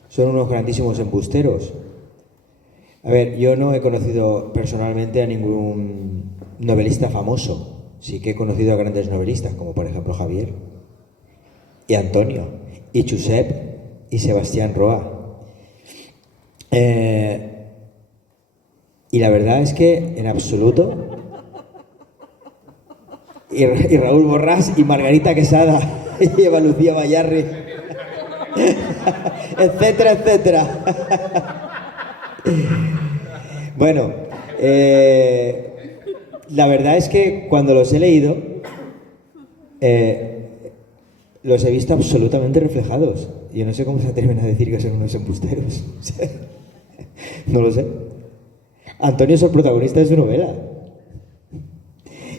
son unos grandísimos embusteros. A ver, yo no he conocido personalmente a ningún novelista famoso. Sí que he conocido a grandes novelistas, como por ejemplo Javier, y Antonio, y Josep, y Sebastián Roa. Y la verdad es que en absoluto... Y Raúl Borrás y Margarita Quesada y Eva Lucía Bayarri, etcétera, etcétera. Bueno, la verdad es que cuando los he leído, los he visto absolutamente reflejados. Yo no sé cómo se atreven a decir que son unos embusteros. No lo sé. Antonio es el protagonista de su novela.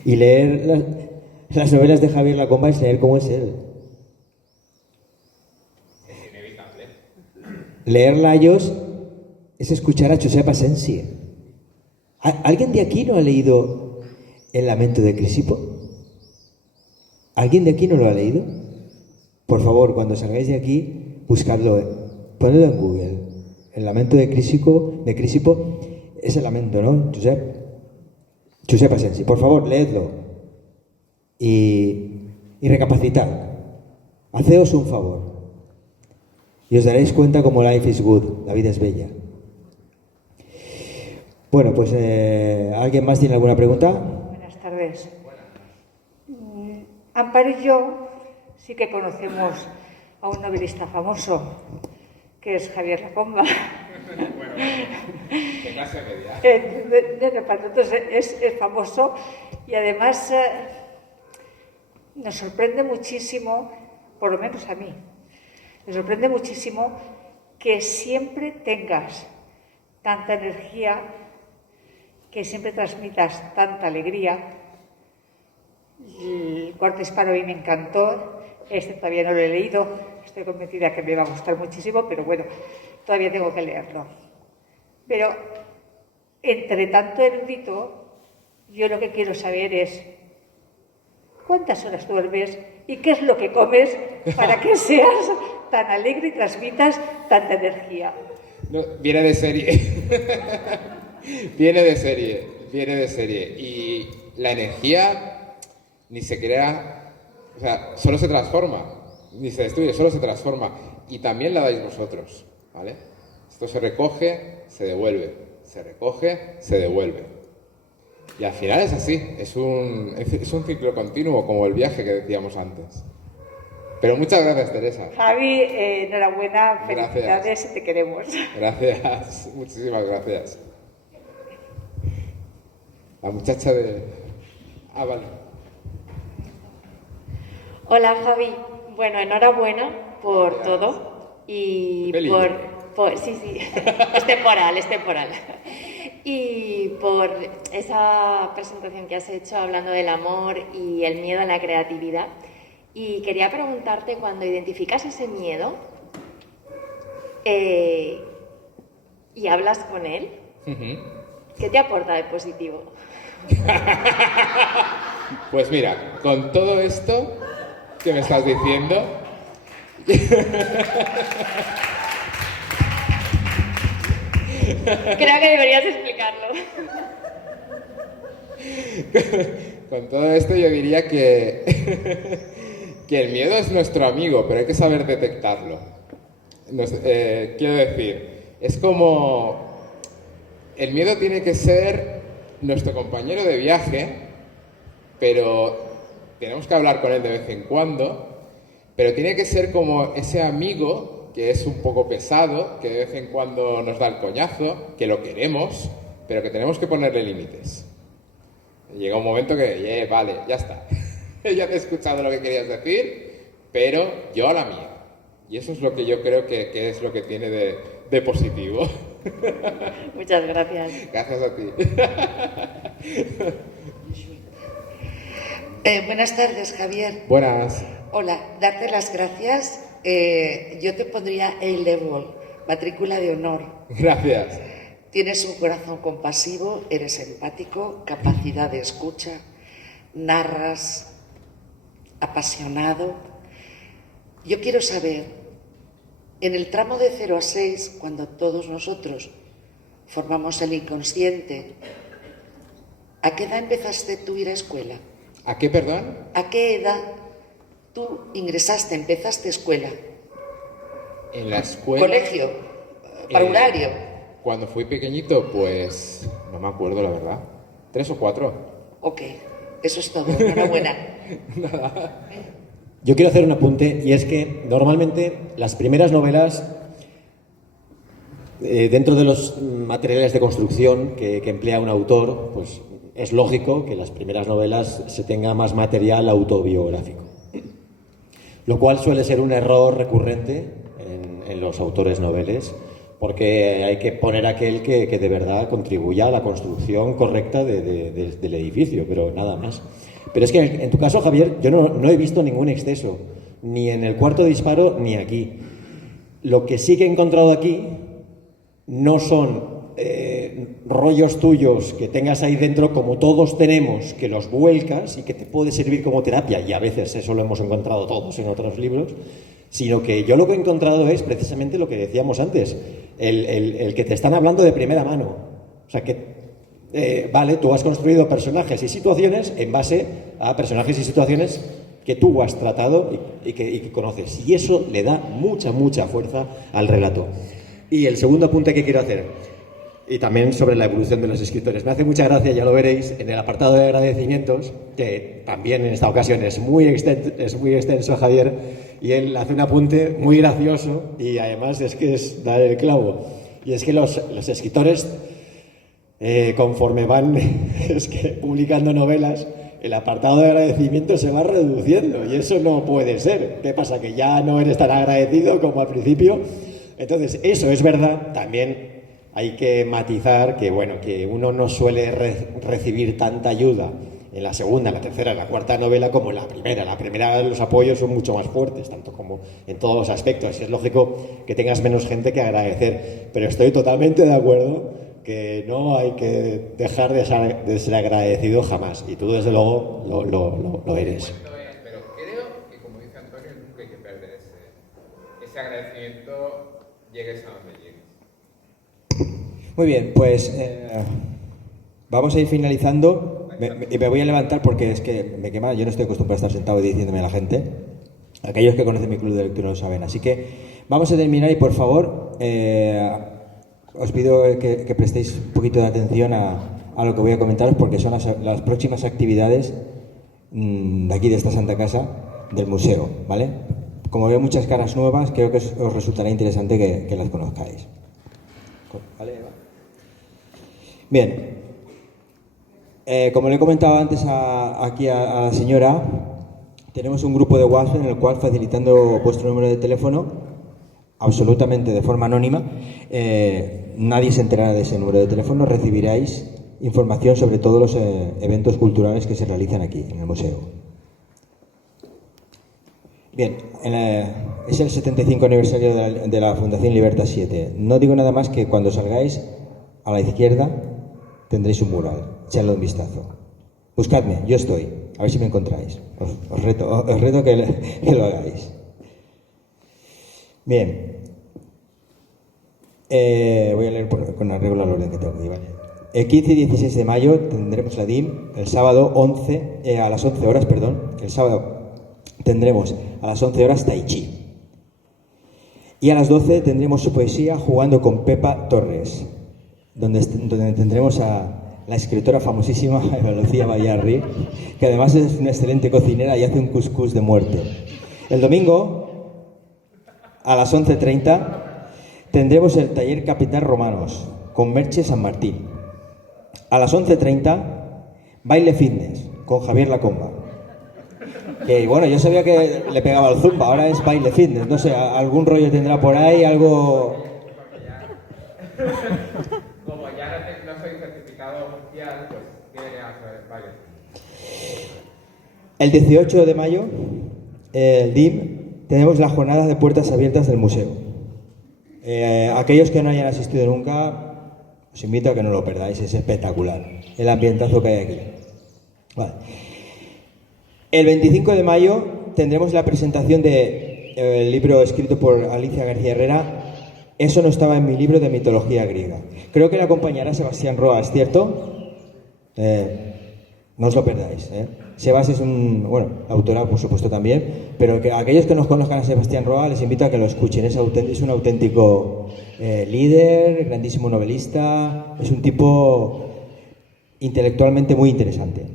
Y leer las novelas de Javier Lacomba es leer cómo es él. Es inevitable. Leer Layos es escuchar a Josep Asensi. ¿Alguien de aquí no ha leído El lamento de Crisipo? ¿Alguien de aquí no lo ha leído? Por favor, cuando salgáis de aquí, buscadlo. Ponedlo en Google. El lamento de Crisipo es el lamento, ¿no? Josep Asensi. Por favor, leedlo. Y recapacitad. Haceos un favor. Y os daréis cuenta como life is good, la vida es bella. Bueno, pues ¿alguien más tiene alguna pregunta? Buenas tardes. Amparo y yo sí que conocemos a un novelista famoso, que es Javier Lacomba. Bueno, ¿qué clase media? De reparto. Entonces, es famoso y además nos sorprende muchísimo, por lo menos a mí, me sorprende muchísimo que siempre tengas tanta energía, que siempre transmitas tanta alegría. El Cuarto Disparo a mí me encantó, este todavía no lo he leído, estoy convencida que me va a gustar muchísimo, pero bueno, todavía tengo que leerlo. Pero, entre tanto erudito, yo lo que quiero saber es ¿cuántas horas duermes y qué es lo que comes para que seas tan alegre y transmitas tanta energía? No, viene de serie. Viene de serie. Y la energía ni se crea, o sea, solo se transforma, ni se destruye, solo se transforma. Y también la dais vosotros, ¿vale? Esto se recoge, se devuelve, se recoge, se devuelve. Y al final es así, es un ciclo continuo, como el viaje que decíamos antes. Pero muchas gracias, Teresa. Javi, enhorabuena, felicidades y te queremos. Gracias, muchísimas gracias. La muchacha de... Ah, vale. Hola, Javi. Bueno, enhorabuena por todo y sí, es temporal. Y por esa presentación que has hecho hablando del amor y el miedo a la creatividad. Y quería preguntarte, cuando identificas ese miedo y hablas con él, ¿qué te aporta de positivo? Pues mira, con todo esto que me estás diciendo... Creo que deberías explicarlo. Con todo esto yo diría que el miedo es nuestro amigo, pero hay que saber detectarlo. Quiero decir, es como... El miedo tiene que ser nuestro compañero de viaje, pero tenemos que hablar con él de vez en cuando, pero tiene que ser como ese amigo que es un poco pesado, que de vez en cuando nos da el coñazo, que lo queremos, pero que tenemos que ponerle límites. Llega un momento que, vale, ya está. Ya te he escuchado lo que querías decir, pero yo a la mía. Y eso es lo que yo creo que es lo que tiene de positivo. Muchas gracias. Gracias a ti. Buenas tardes, Javier. Buenas. Hola, darte las gracias. Yo te pondría A-Level, matrícula de honor. Gracias. Tienes un corazón compasivo, eres empático, capacidad de escucha, narras, apasionado. Yo quiero saber, en el tramo de 0 a 6, cuando todos nosotros formamos el inconsciente, ¿a qué edad empezaste tú a ir a escuela? ¿A qué, perdón? ¿A qué edad tú empezaste escuela? En la escuela... ¿Colegio? ¿Parvulario? Cuando fui pequeñito, pues... no me acuerdo, la verdad. 3 o 4. Ok, eso es todo. Enhorabuena. Nada. Yo quiero hacer un apunte, y es que normalmente las primeras novelas dentro de los materiales de construcción que emplea un autor, pues es lógico que en las primeras novelas se tenga más material autobiográfico, lo cual suele ser un error recurrente en los autores noveles, porque hay que poner aquel que de verdad contribuya a la construcción correcta del edificio, pero nada más. Pero es que en tu caso, Javier, yo no he visto ningún exceso, ni en El cuarto disparo ni aquí. Lo que sí que he encontrado aquí no son rollos tuyos que tengas ahí dentro, como todos tenemos, que los vuelcas y que te puede servir como terapia, y a veces eso lo hemos encontrado todos en otros libros, sino que yo lo que he encontrado es precisamente lo que decíamos antes, el que te están hablando de primera mano. O sea, que, vale, tú has construido personajes y situaciones en base a personajes y situaciones que tú has tratado y que conoces. Y eso le da mucha fuerza al relato. Y el segundo apunte que quiero hacer, y también sobre la evolución de los escritores, me hace mucha gracia, ya lo veréis, en el apartado de agradecimientos, que también en esta ocasión es muy extenso, Javier, y él hace un apunte muy gracioso y además es que es dar el clavo. Y es que los escritores, conforme van publicando novelas, el apartado de agradecimiento se va reduciendo y eso no puede ser. ¿Qué pasa? ¿Que ya no eres tan agradecido como al principio? Entonces, eso es verdad. También hay que matizar que, bueno, que uno no suele recibir tanta ayuda en la segunda, en la tercera, en la cuarta novela como en la primera. En la primera los apoyos son mucho más fuertes, tanto como en todos los aspectos. Es lógico que tengas menos gente que agradecer, pero estoy totalmente de acuerdo que no hay que dejar de ser agradecido jamás, y tú desde luego lo eres. Pero creo que, como dice Antonio, nunca hay que perder ese agradecimiento, llegues a donde llegues. Muy bien, pues vamos a ir finalizando. Me voy a levantar porque es que me quema. Yo no estoy acostumbrado a estar sentado y diciéndome a la gente. Aquellos que conocen mi club de lectura lo saben. Así que vamos a terminar y, por favor, os pido que prestéis un poquito de atención a lo que voy a comentaros, porque son las próximas actividades de aquí, de esta Santa Casa, del museo, ¿vale? Como veo muchas caras nuevas, creo que os resultará interesante que las conozcáis. ¿Vale, Eva? Bien. Como le he comentado antes aquí a la señora, tenemos un grupo de WhatsApp en el cual, facilitando vuestro número de teléfono, absolutamente de forma anónima, nadie se enterará de ese número de teléfono, recibiráis información sobre todos los eventos culturales que se realizan aquí, en el museo. Bien, es el 75 aniversario de la Fundación Libertad 7. No digo nada más que cuando salgáis, a la izquierda tendréis un mural. Echadle un vistazo. Buscadme, yo estoy. A ver si me encontráis. Os reto que lo hagáis. Bien. Voy a leer con arreglo al orden que tengo aquí, ¿vale? El 15 y 16 de mayo tendremos la DIM. El sábado a las 11 horas, perdón. El sábado tendremos a las 11 horas Tai Chi. Y a las 12 tendremos su poesía Jugando con Pepa Torres, donde tendremos a la escritora famosísima Eva Lucía Bayarri, que además es una excelente cocinera y hace un cuscús de muerte. El domingo, a las 11:30, tendremos el taller Capitán Romanos, con Merche San Martín. A las 11:30, baile fitness, con Javier Lacomba. Que bueno, yo sabía que le pegaba al zumba, ahora es baile fitness. No sé, algún rollo tendrá por ahí, algo... Como ya no soy certificado oficial, pues debería saber, vale. El 18 de mayo, el DIM, tenemos la jornada de puertas abiertas del museo. Aquellos que no hayan asistido nunca, os invito a que no lo perdáis, es espectacular el ambientazo que hay aquí. Vale. El 25 de mayo tendremos la presentación del libro escrito por Alicia García Herrera, Eso no estaba en mi libro de mitología griega. Creo que le acompañará Sebastián Roas, ¿cierto? No os lo perdáis. Sebas es autora, por supuesto, también, pero que aquellos que no conozcan a Sebastián Roas les invito a que lo escuchen. Es un auténtico líder, grandísimo novelista, es un tipo intelectualmente muy interesante.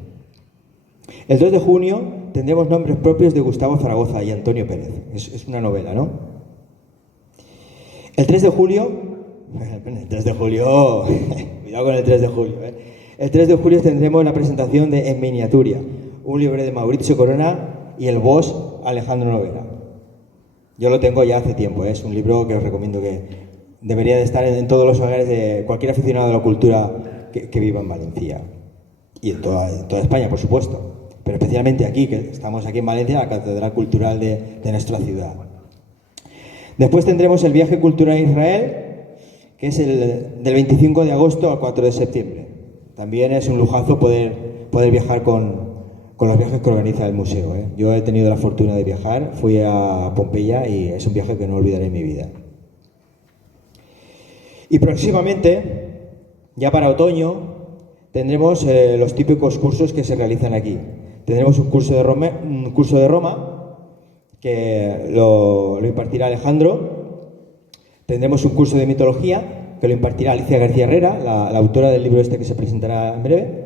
El 2 de junio tendremos nombres propios de Gustavo Zaragoza y Antonio Pérez. Es una novela, ¿no? El 3 de julio El 3 de julio, cuidado con el 3 de julio. El 3 de julio tendremos la presentación de En Miniatura, un libro de Mauricio Corona y el boss Alejandro Noguera. Yo lo tengo ya hace tiempo, es un libro que os recomiendo, que debería de estar en todos los hogares de cualquier aficionado a la cultura que viva en Valencia. Y en toda España, por supuesto. Pero especialmente aquí, que estamos aquí en Valencia, la Catedral Cultural de nuestra ciudad. Después tendremos el viaje cultural a Israel, que es del 25 de agosto al 4 de septiembre. También es un lujazo poder viajar con los viajes que organiza el museo. Yo he tenido la fortuna de viajar, fui a Pompeya y es un viaje que no olvidaré en mi vida. Y próximamente, ya para otoño, tendremos los típicos cursos que se realizan aquí. Tendremos un curso de Roma, que lo impartirá Alejandro. Tendremos un curso de mitología, que lo impartirá Alicia García Herrera, la autora del libro este que se presentará en breve.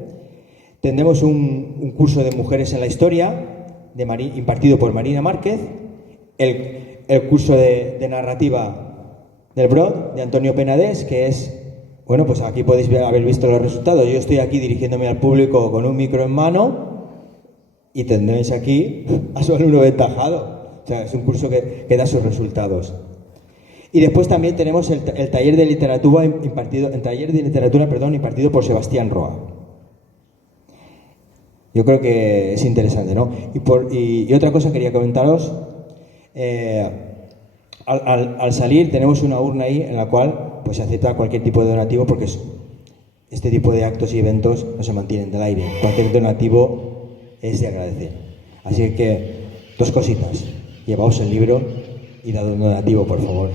Tendremos un curso de mujeres en la historia, impartido por Marina Márquez. El curso de narrativa del Brod, de Antonio Penades, que es... Bueno, pues aquí podéis haber visto los resultados. Yo estoy aquí dirigiéndome al público con un micro en mano y tendréis aquí a su alumno aventajado. O sea, es un curso que da sus resultados. Y después también tenemos el taller de literatura impartido por Sebastián Roa. Yo creo que es interesante, ¿no? Y otra cosa quería comentaros. Al salir tenemos una urna ahí en la cual pues se acepta cualquier tipo de donativo, porque este tipo de actos y eventos no se mantienen del aire. Cualquier donativo es de agradecer. Así que, dos cositas. Llevaos el libro y dad un donativo, por favor.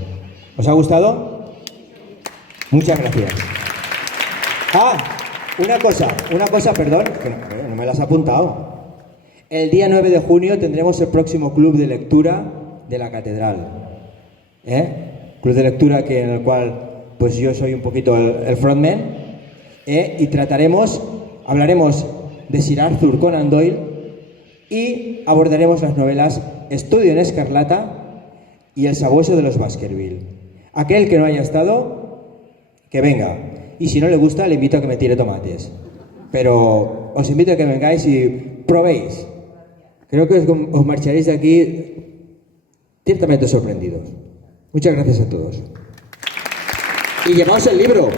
¿Os ha gustado? Muchas gracias. Una cosa, perdón, que no me las he apuntado. El día 9 de junio tendremos el próximo club de lectura de la Catedral. Club de lectura en el cual pues yo soy un poquito el frontman, y hablaremos de Sir Arthur Conan Doyle y abordaremos las novelas Estudio en Escarlata y El sabueso de los Baskerville. Aquel que no haya estado, que venga, y si no le gusta le invito a que me tire tomates, pero os invito a que vengáis y probéis. Creo que os marcharéis de aquí ciertamente sorprendidos. Muchas gracias a todos. Y llevaos el libro.